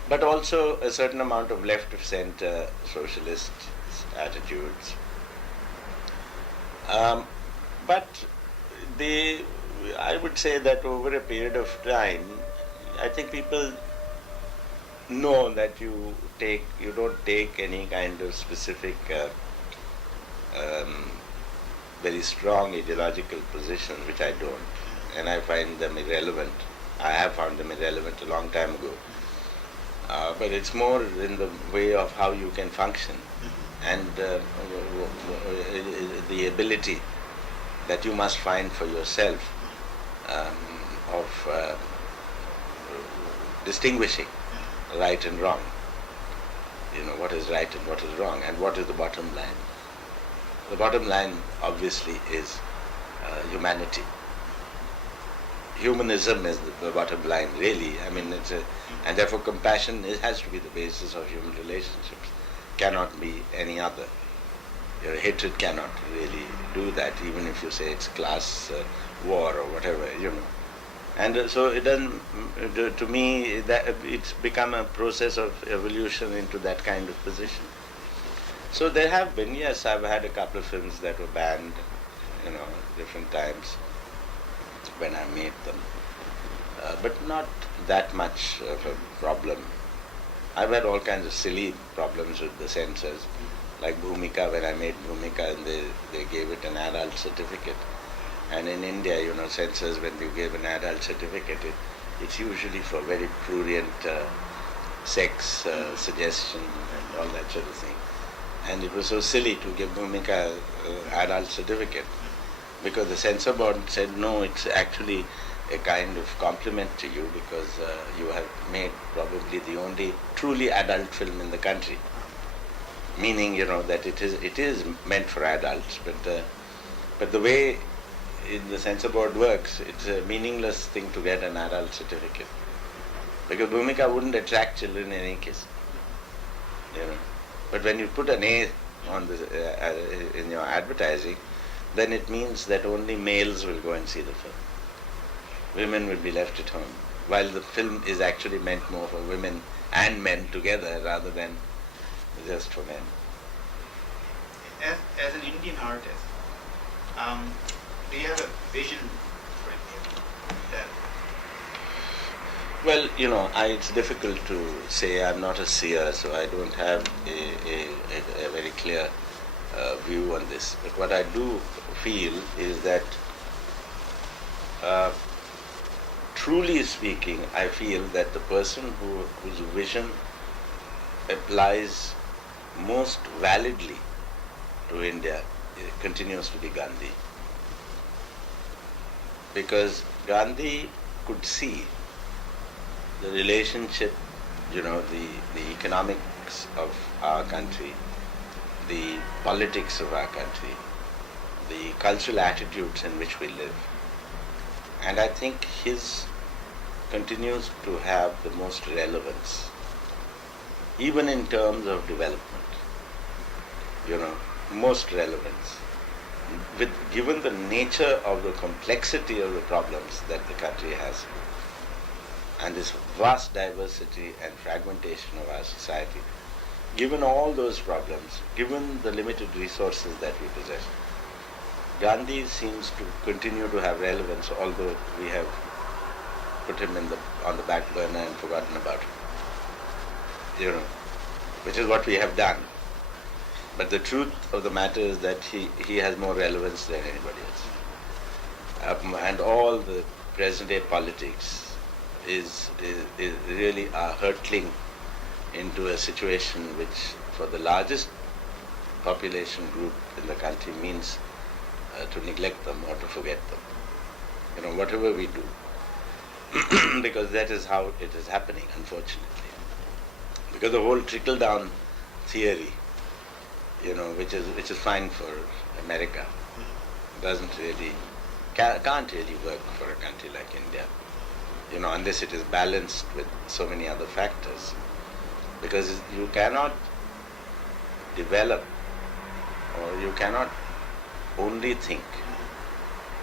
But also a certain amount of left of center socialist attitudes. But I would say that over a period of time, I think people know that you don't take any kind of specific, very strong ideological position, which I don't, and I find them irrelevant. I have found them irrelevant a long time ago. But it's more in the way of how you can function and the ability that you must find for yourself of distinguishing right and wrong. What is right and what is wrong, and what is the bottom line. The bottom line, obviously, is humanity. Humanism is the bottom line, really. I mean, and therefore compassion has to be the basis of human relationships. Cannot be any other. Hatred cannot really do that, even if you say it's class war or whatever, And so it doesn't, to me, that it's become a process of evolution into that kind of position. So there have been, yes, I've had a couple of films that were banned, different times when I made them, but not that much of a problem. I've had all kinds of silly problems with the censors, like Bhumika, when I made Bhumika and they gave it an adult certificate. And in India, censors, when you give an adult certificate, it's usually for very prurient sex suggestion and all that sort of thing. And it was so silly to give Bhumika an adult certificate, because the censor board said, no, it's actually a kind of compliment to you, because you have made probably the only truly adult film in the country. Meaning, that it is meant for adults, but the way the censor board works, it's a meaningless thing to get an adult certificate, because Bhumika wouldn't attract children in any case. But when you put an A on in your advertising, then it means that only males will go and see the film. Women will be left at home, while the film is actually meant more for women and men together rather than just for men. As an Indian artist, do you have a vision for India? Well, it's difficult to say. I'm not a seer, so I don't have a very clear view on this. But what I do feel is that, truly speaking, I feel that the person whose vision applies most validly to India continues to be Gandhi. Because Gandhi could see the relationship, the economics of our country, the politics of our country, the cultural attitudes in which we live. And I think his continues to have the most relevance even in terms of development, most relevance. Given the nature of the complexity of the problems that the country has, and this vast diversity and fragmentation of our society, given all those problems, given the limited resources that we possess, Gandhi seems to continue to have relevance, although we have put him on the back burner and forgotten about him, which is what we have done. But the truth of the matter is that he has more relevance than anybody else. And all the present-day politics is really hurtling into a situation which, for the largest population group in the country, means to neglect them or to forget them. Whatever we do, because that is how it is happening, unfortunately. Because the whole trickle-down theory, which is fine for America, can't really work for a country like India, unless it is balanced with so many other factors. Because you cannot develop, or you cannot only think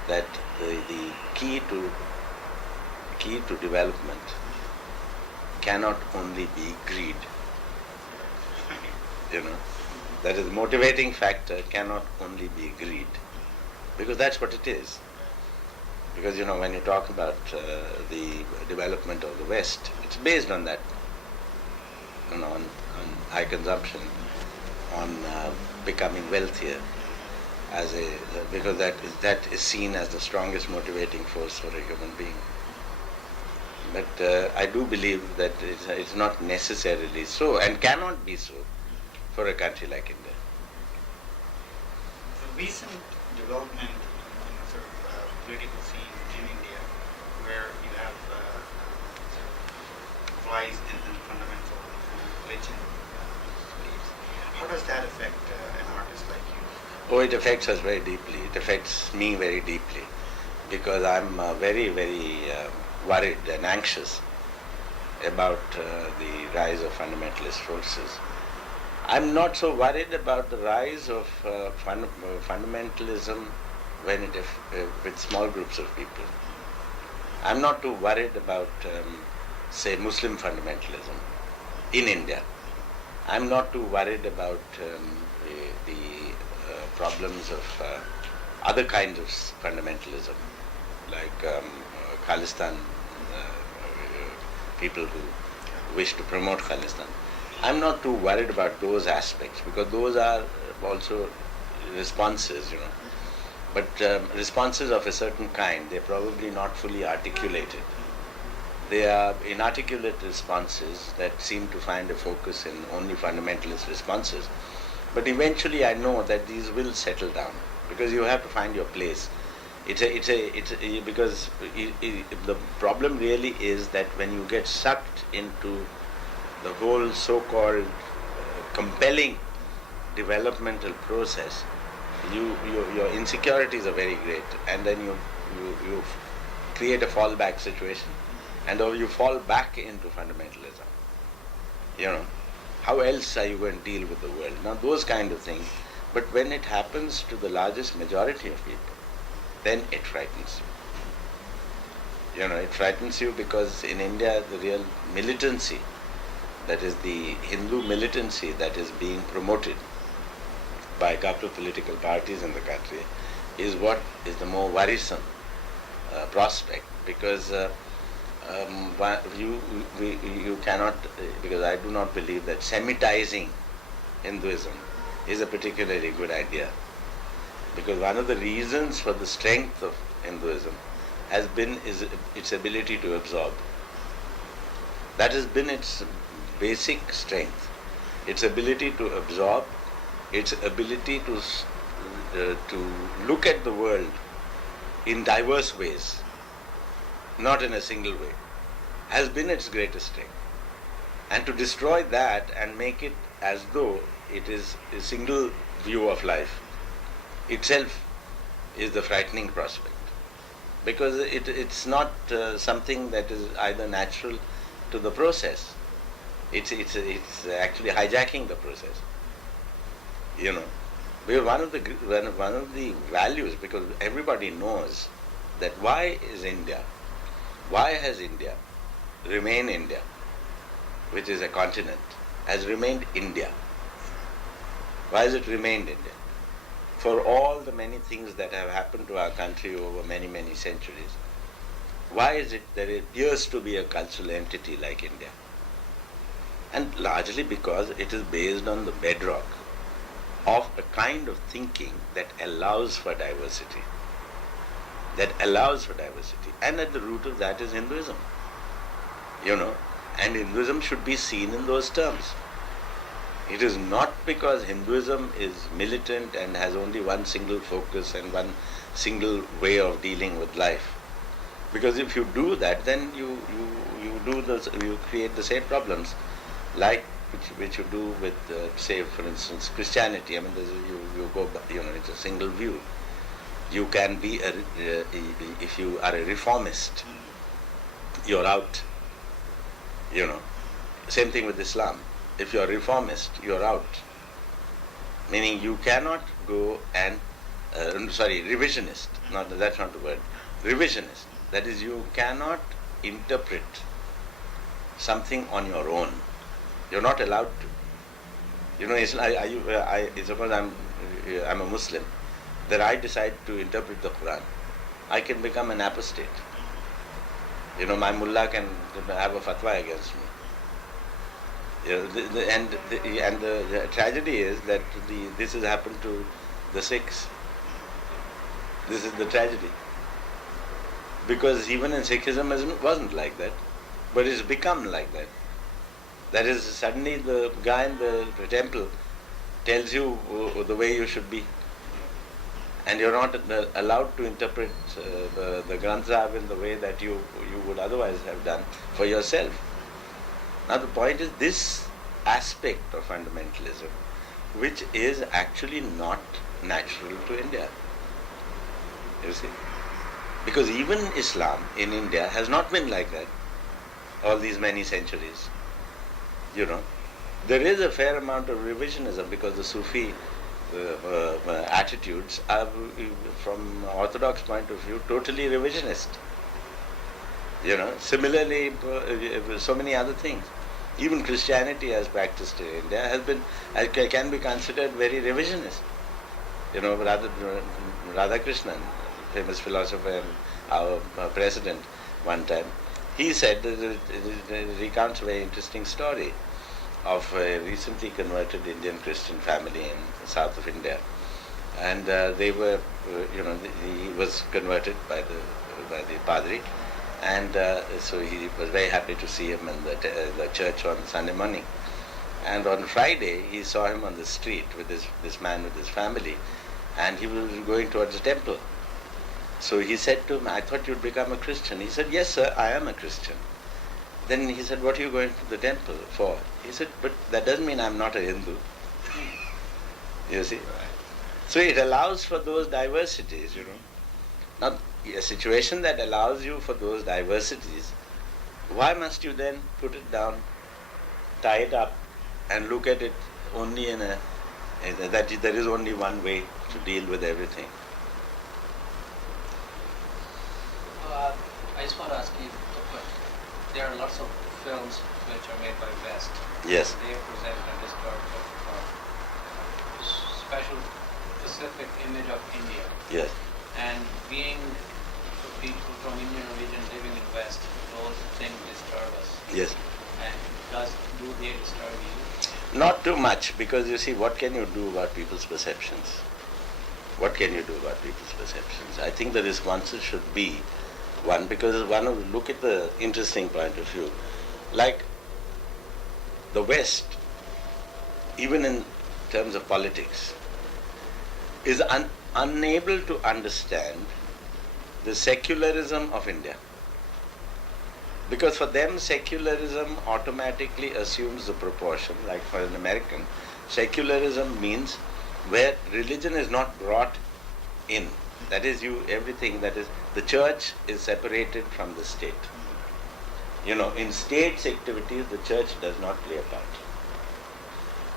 that the key to development cannot only be greed. That is, the motivating factor cannot only be greed, because that's what it is. Because when you talk about the development of the West, it's based on that, on high consumption, on becoming wealthier, because that is seen as the strongest motivating force for a human being. But I do believe that it's not necessarily so, and cannot be so, for a country like India. The recent development in the sort of political scene in India, where you have sort of rise in fundamental religion beliefs, how does that affect an artist like you? Oh, it affects us very deeply. It affects me very deeply, because I'm very, very worried and anxious about the rise of fundamentalist forces. I'm not so worried about the rise of fundamentalism with small groups of people. I'm not too worried about, say, Muslim fundamentalism in India. I'm not too worried about the problems of other kinds of fundamentalism, like Khalistan, people who wish to promote Khalistan. I'm not too worried about those aspects, because those are also responses, But responses of a certain kind, they're probably not fully articulated. They are inarticulate responses that seem to find a focus in only fundamentalist responses. But eventually I know that these will settle down, because you have to find your place. Because the problem really is that when you get sucked into the whole so-called compelling developmental process, your insecurities are very great, and then you create a fallback situation, and or you fall back into fundamentalism. How else are you going to deal with the world? Now, those kind of things. But when it happens to the largest majority of people, then it frightens you. It frightens you because in India, the real militancy, that is the Hindu militancy that is being promoted by a couple of political parties in the country, is what is the more worrisome prospect, because you cannot, because I do not believe that Semitizing Hinduism is a particularly good idea, because one of the reasons for the strength of Hinduism has been its ability to absorb. That has been its basic strength, its ability to absorb, its ability to look at the world in diverse ways, not in a single way, has been its greatest strength. And to destroy that and make it as though it is a single view of life itself is the frightening prospect, because it's not something that is either natural to the process. It's actually hijacking the process. You know, because one of the values, because everybody knows that why has India remained India, which is a continent, has remained India. Why has it remained India? For all the many things that have happened to our country over many, many centuries, why is it that it appears to be a cultural entity like India? And largely because it is based on the bedrock of a kind of thinking that allows for diversity. And at the root of that is Hinduism. And Hinduism should be seen in those terms. It is not because Hinduism is militant and has only one single focus and one single way of dealing with life. Because if you do that, then you create the same problems, like which you do with, say, for instance, Christianity. I mean, you go, it's a single view. You can be if you are a reformist, you're out. Same thing with Islam. If you're a reformist, you're out. Meaning you cannot go and, revisionist. That's not the word. Revisionist. That is, you cannot interpret something on your own. You're not allowed to. Suppose I'm a Muslim, that I decide to interpret the Quran. I can become an apostate. My mullah can have a fatwa against me. The tragedy is that this has happened to the Sikhs. This is the tragedy. Because even in Sikhism it wasn't like that, but it's become like that. That is, suddenly the guy in the temple tells you the way you should be. And you're not allowed to interpret the Granth Sahib in the way that you would otherwise have done for yourself. Now the point is this aspect of fundamentalism, which is actually not natural to India. You see? Because even Islam in India has not been like that all these many centuries. There is a fair amount of revisionism because the Sufi attitudes are, from Orthodox point of view, totally revisionist. Similarly, so many other things. Even Christianity as practiced in India can be considered very revisionist. Radhakrishnan, famous philosopher and our president one time, he said that it recounts a very interesting story of a recently converted Indian Christian family in the south of India. And they were, he was converted by the padri, and so he was very happy to see him in the church on Sunday morning. And on Friday, he saw him on the street with this man with his family, and he was going towards the temple. So he said to him, "I thought you'd become a Christian." He said, "Yes, sir, I am a Christian." Then he said, "What are you going to the temple for?" He said, "But that doesn't mean I'm not a Hindu." You see? So it allows for those diversities, Now, a situation that allows you for those diversities, why must you then put it down, tie it up, and look at it only that there is only one way to deal with everything? I just want to ask you, there are lots of films which are made by West. Yes. They present a distorted, specific image of India. Yes. And being people from Indian origin living in West, those things disturb us. Yes. And do they disturb you? Not too much, because you see, what can you do about people's perceptions? What can you do about people's perceptions? I think the responses should be one, because look at the interesting point of view. Like the West, even in terms of politics, is unable to understand the secularism of India. Because for them, secularism automatically assumes the proportion, like for an American, secularism means where religion is not brought in. That is, everything, that is, the church is separated from the state. In states' activities, the church does not play a part.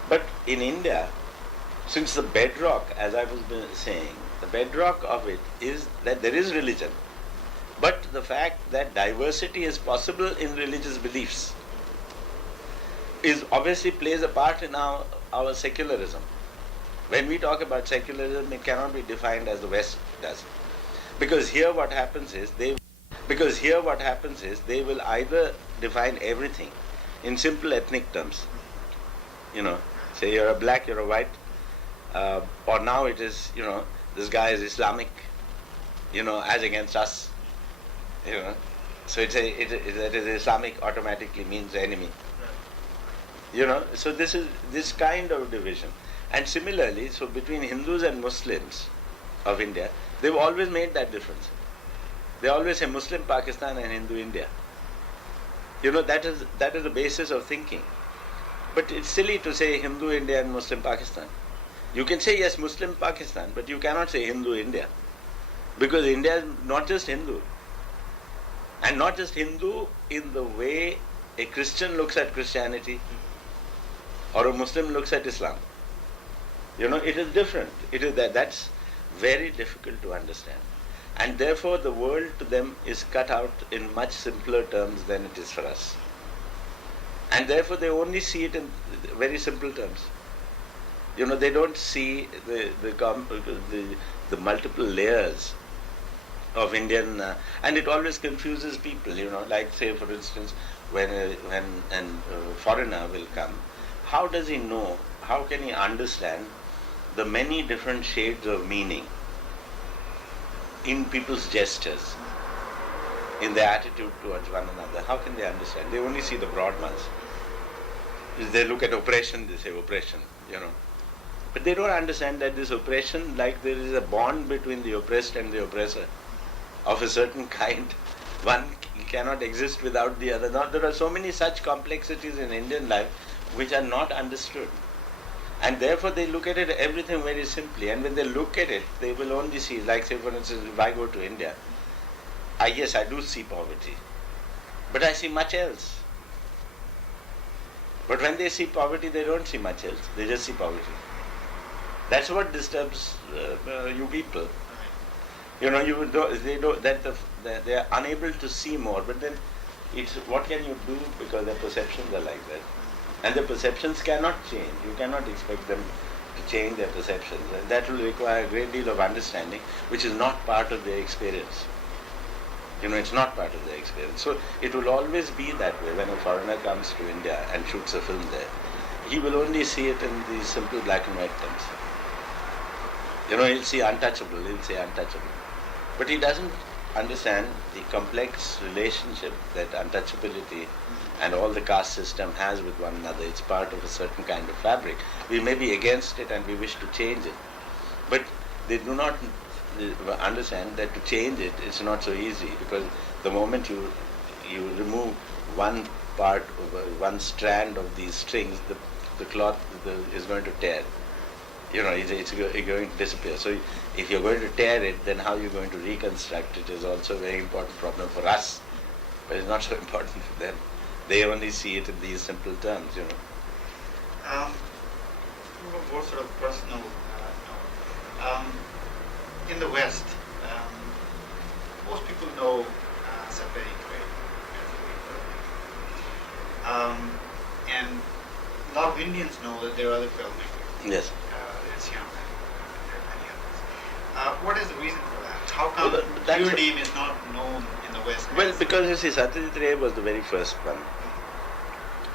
But in India, since the bedrock, as I was saying, the bedrock of it is that there is religion, but the fact that diversity is possible in religious beliefs is obviously plays a part in our secularism. When we talk about secularism, it cannot be defined as the West does. Because here what happens is they will either define everything in simple ethnic terms. Say you're a black, you're a white, or now it is, this guy is Islamic, as against us, So that is Islamic automatically means enemy. So this is this kind of division. And similarly, so between Hindus and Muslims of India, they've always made that difference. They always say Muslim Pakistan and Hindu India. That is the basis of thinking. But it's silly to say Hindu India and Muslim Pakistan. You can say yes, Muslim Pakistan, but you cannot say Hindu India. Because India is not just Hindu. And not just Hindu in the way a Christian looks at Christianity or a Muslim looks at Islam. It is different. That's very difficult to understand. And therefore the world to them is cut out in much simpler terms than it is for us. And therefore they only see it in very simple terms. They don't see the multiple layers of Indian, and it always confuses people. Like say for instance, when a foreigner will come, how does he know? How can he understand the many different shades of meaning in people's gestures, in their attitude towards one another? How can they understand? They only see the broad ones. If they look at oppression, they say oppression, But they don't understand that this oppression, like there is a bond between the oppressed and the oppressor of a certain kind. One cannot exist without the other. Now, there are so many such complexities in Indian life which are not understood. And therefore they look at it everything very simply. And when they look at it, they will only see, like say for instance, if I go to India, yes, I do see poverty. But I see much else. But when they see poverty, they don't see much else. They just see poverty. That's what disturbs you people. They are unable to see more. But then, it's what can you do, because their perceptions are like that, and their perceptions cannot change. You cannot expect them to change their perceptions, and that will require a great deal of understanding, which is not part of their experience. It's not part of their experience. So it will always be that way. When a foreigner comes to India and shoots a film there, he will only see it in these simple black and white terms. He'll see untouchable, he'll say untouchable. But he doesn't understand the complex relationship that untouchability and all the caste system has with one another. It's part of a certain kind of fabric. We may be against it and we wish to change it, but they do not understand that to change it, it's not so easy, because the moment you remove one part, one strand of these strings, the cloth is going to tear. It's going to disappear. So if you're going to tear it, then how you're going to reconstruct it is also a very important problem for us. But it's not so important for them. They only see it in these simple terms, More sort of personal note. In the West, most people know Satyajit Ray as a great filmmaker. And a lot of Indians know that there are other filmmakers. Yes. There's Shyam Benegal, there are many others. What is the reason for that? How come your name is not known in the West? Well, because you see, Satyajit Ray was the very first one.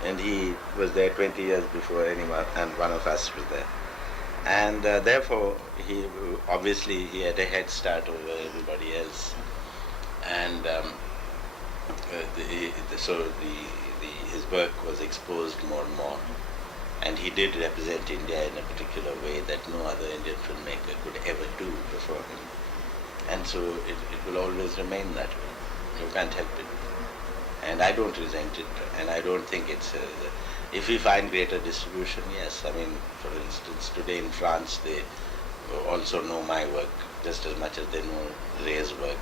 And he was there 20 years before anyone, and one of us was there. And therefore, he had a head start over everybody else. And his work was exposed more and more. And he did represent India in a particular way that no other Indian filmmaker could ever do before him. And so it will always remain that way. You can't help it. And I don't resent it, and I don't think it's... if we find greater distribution, yes. I mean, for instance, today in France, they also know my work just as much as they know Ray's work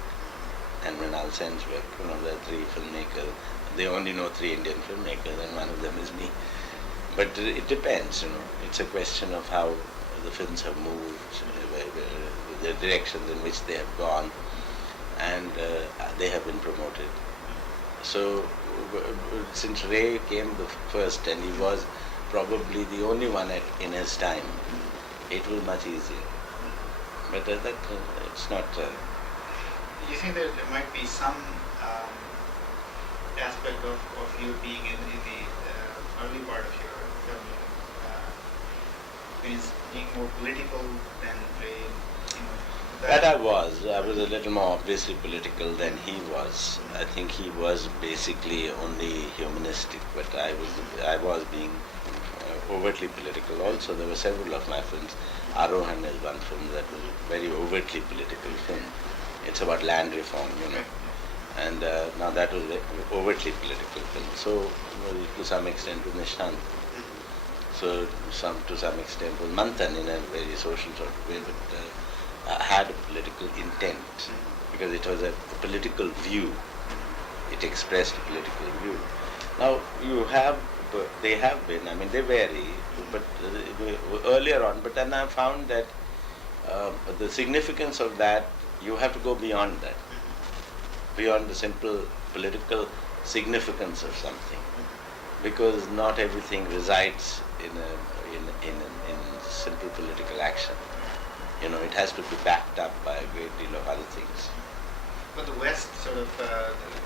and Mrinal Sen's work. There are three filmmakers. They only know 3 Indian filmmakers, and one of them is me. But it depends, It's a question of how the films have moved, the directions in which they have gone, and they have been promoted. So since Ray came the first, and he was probably the only one in his time, it was much easier. But it's not. Do you think there might be some aspect of you being in the early part of your film, means being more political than Ray? That I was a little more obviously political than he was. I think he was basically only humanistic, but I was being overtly political. Also, there were several of my films. Arohan is one film that was a very overtly political film. It's about land reform, And now that was an overtly political film. So, to some extent, was Nishant. So, to some extent, was Manthan in a very social sort of way, but had a political intent, because it was a political view. It expressed a political view. Now, they have been, they vary, but earlier on, but then I found that the significance of that, you have to go beyond that, beyond the simple political significance of something, because not everything resides in simple political action. It has to be backed up by a great deal of other things. But the West, sort of,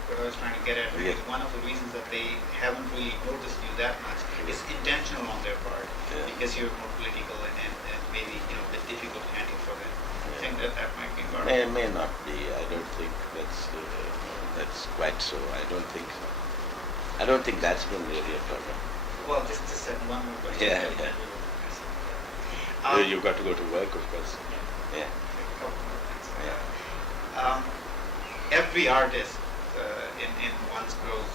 what I was trying to get at, is one of the reasons that they haven't really noticed you that much is intentional on their part, because you're more political and maybe a bit difficult to handle for them. I think that might be part of it. May not be. I don't think that's quite so. I don't think so. I don't think that's been really a problem. Well, just one more question. Yeah. You've got to go to work, of course. Yeah. Every artist in one's growth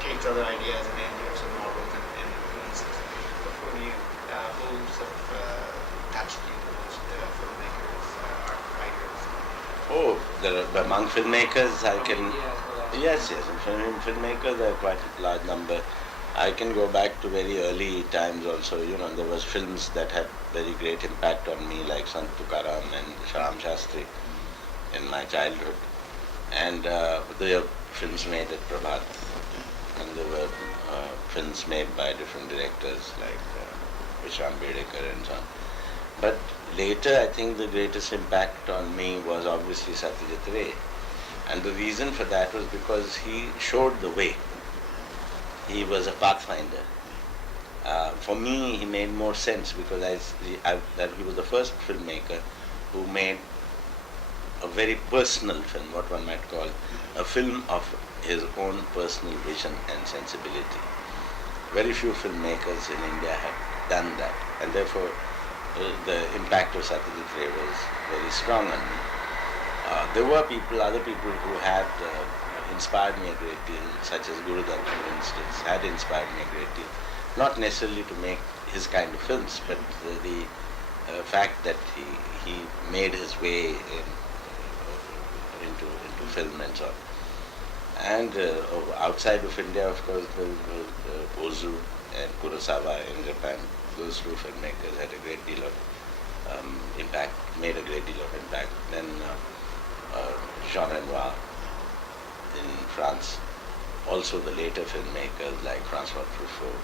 takes other ideas and then you have some models and influences. But for you, who sort of touched you the most, filmmakers, art writers? Oh, among filmmakers, I can. Yes. Filmmakers, there are quite a large number. I can go back to very early times also. There was films that had very great impact on me, like Sant Tukaram and Shyam Shastri in my childhood. And there were films made at Prabhat, and there were films made by different directors like Shyam Benegal and so on. But later, I think the greatest impact on me was obviously Satyajit Ray. And the reason for that was because he showed the way. He was a pathfinder. For me, he made more sense because that he was the first filmmaker who made a very personal film, what one might call a film of his own personal vision and sensibility. Very few filmmakers in India have done that, and therefore the impact of Satyajit Ray was very strong on me. There were other people who had inspired me a great deal, such as Guru Dutt, for instance, had inspired me a great deal. Not necessarily to make his kind of films, but the fact that he made his way into film and so on. And outside of India, of course, Ozu and Kurosawa in Japan, those two filmmakers had a great deal of impact, made a great deal of impact. Then Jean Renoir in France, also the later filmmakers like François Truffaut,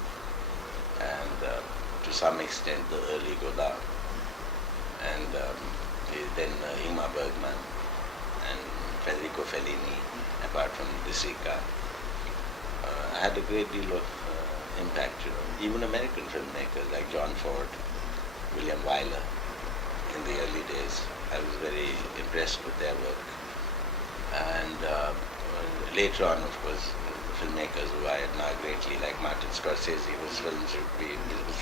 and to some extent the early Godard, and then Ingmar Bergman and Federico Fellini, apart from De Sica, had a great deal of impact. Even American filmmakers like John Ford, William Wyler, in the early days, I was very impressed with their work. And later on, of course, the filmmakers who I admire greatly, like Martin Scorsese, whose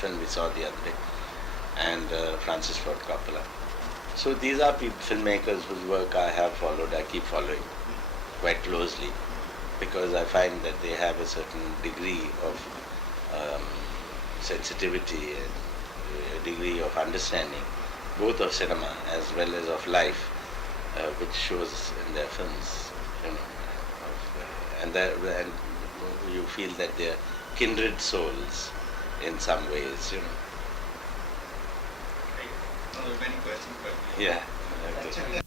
film we saw the other day, and Francis Ford Coppola. So these are filmmakers whose work I have followed, I keep following quite closely, because I find that they have a certain degree of sensitivity and a degree of understanding, both of cinema as well as of life, which shows in their films. and you feel that they're kindred souls in some ways, you know. Well, there are many questions, but Yeah. Okay.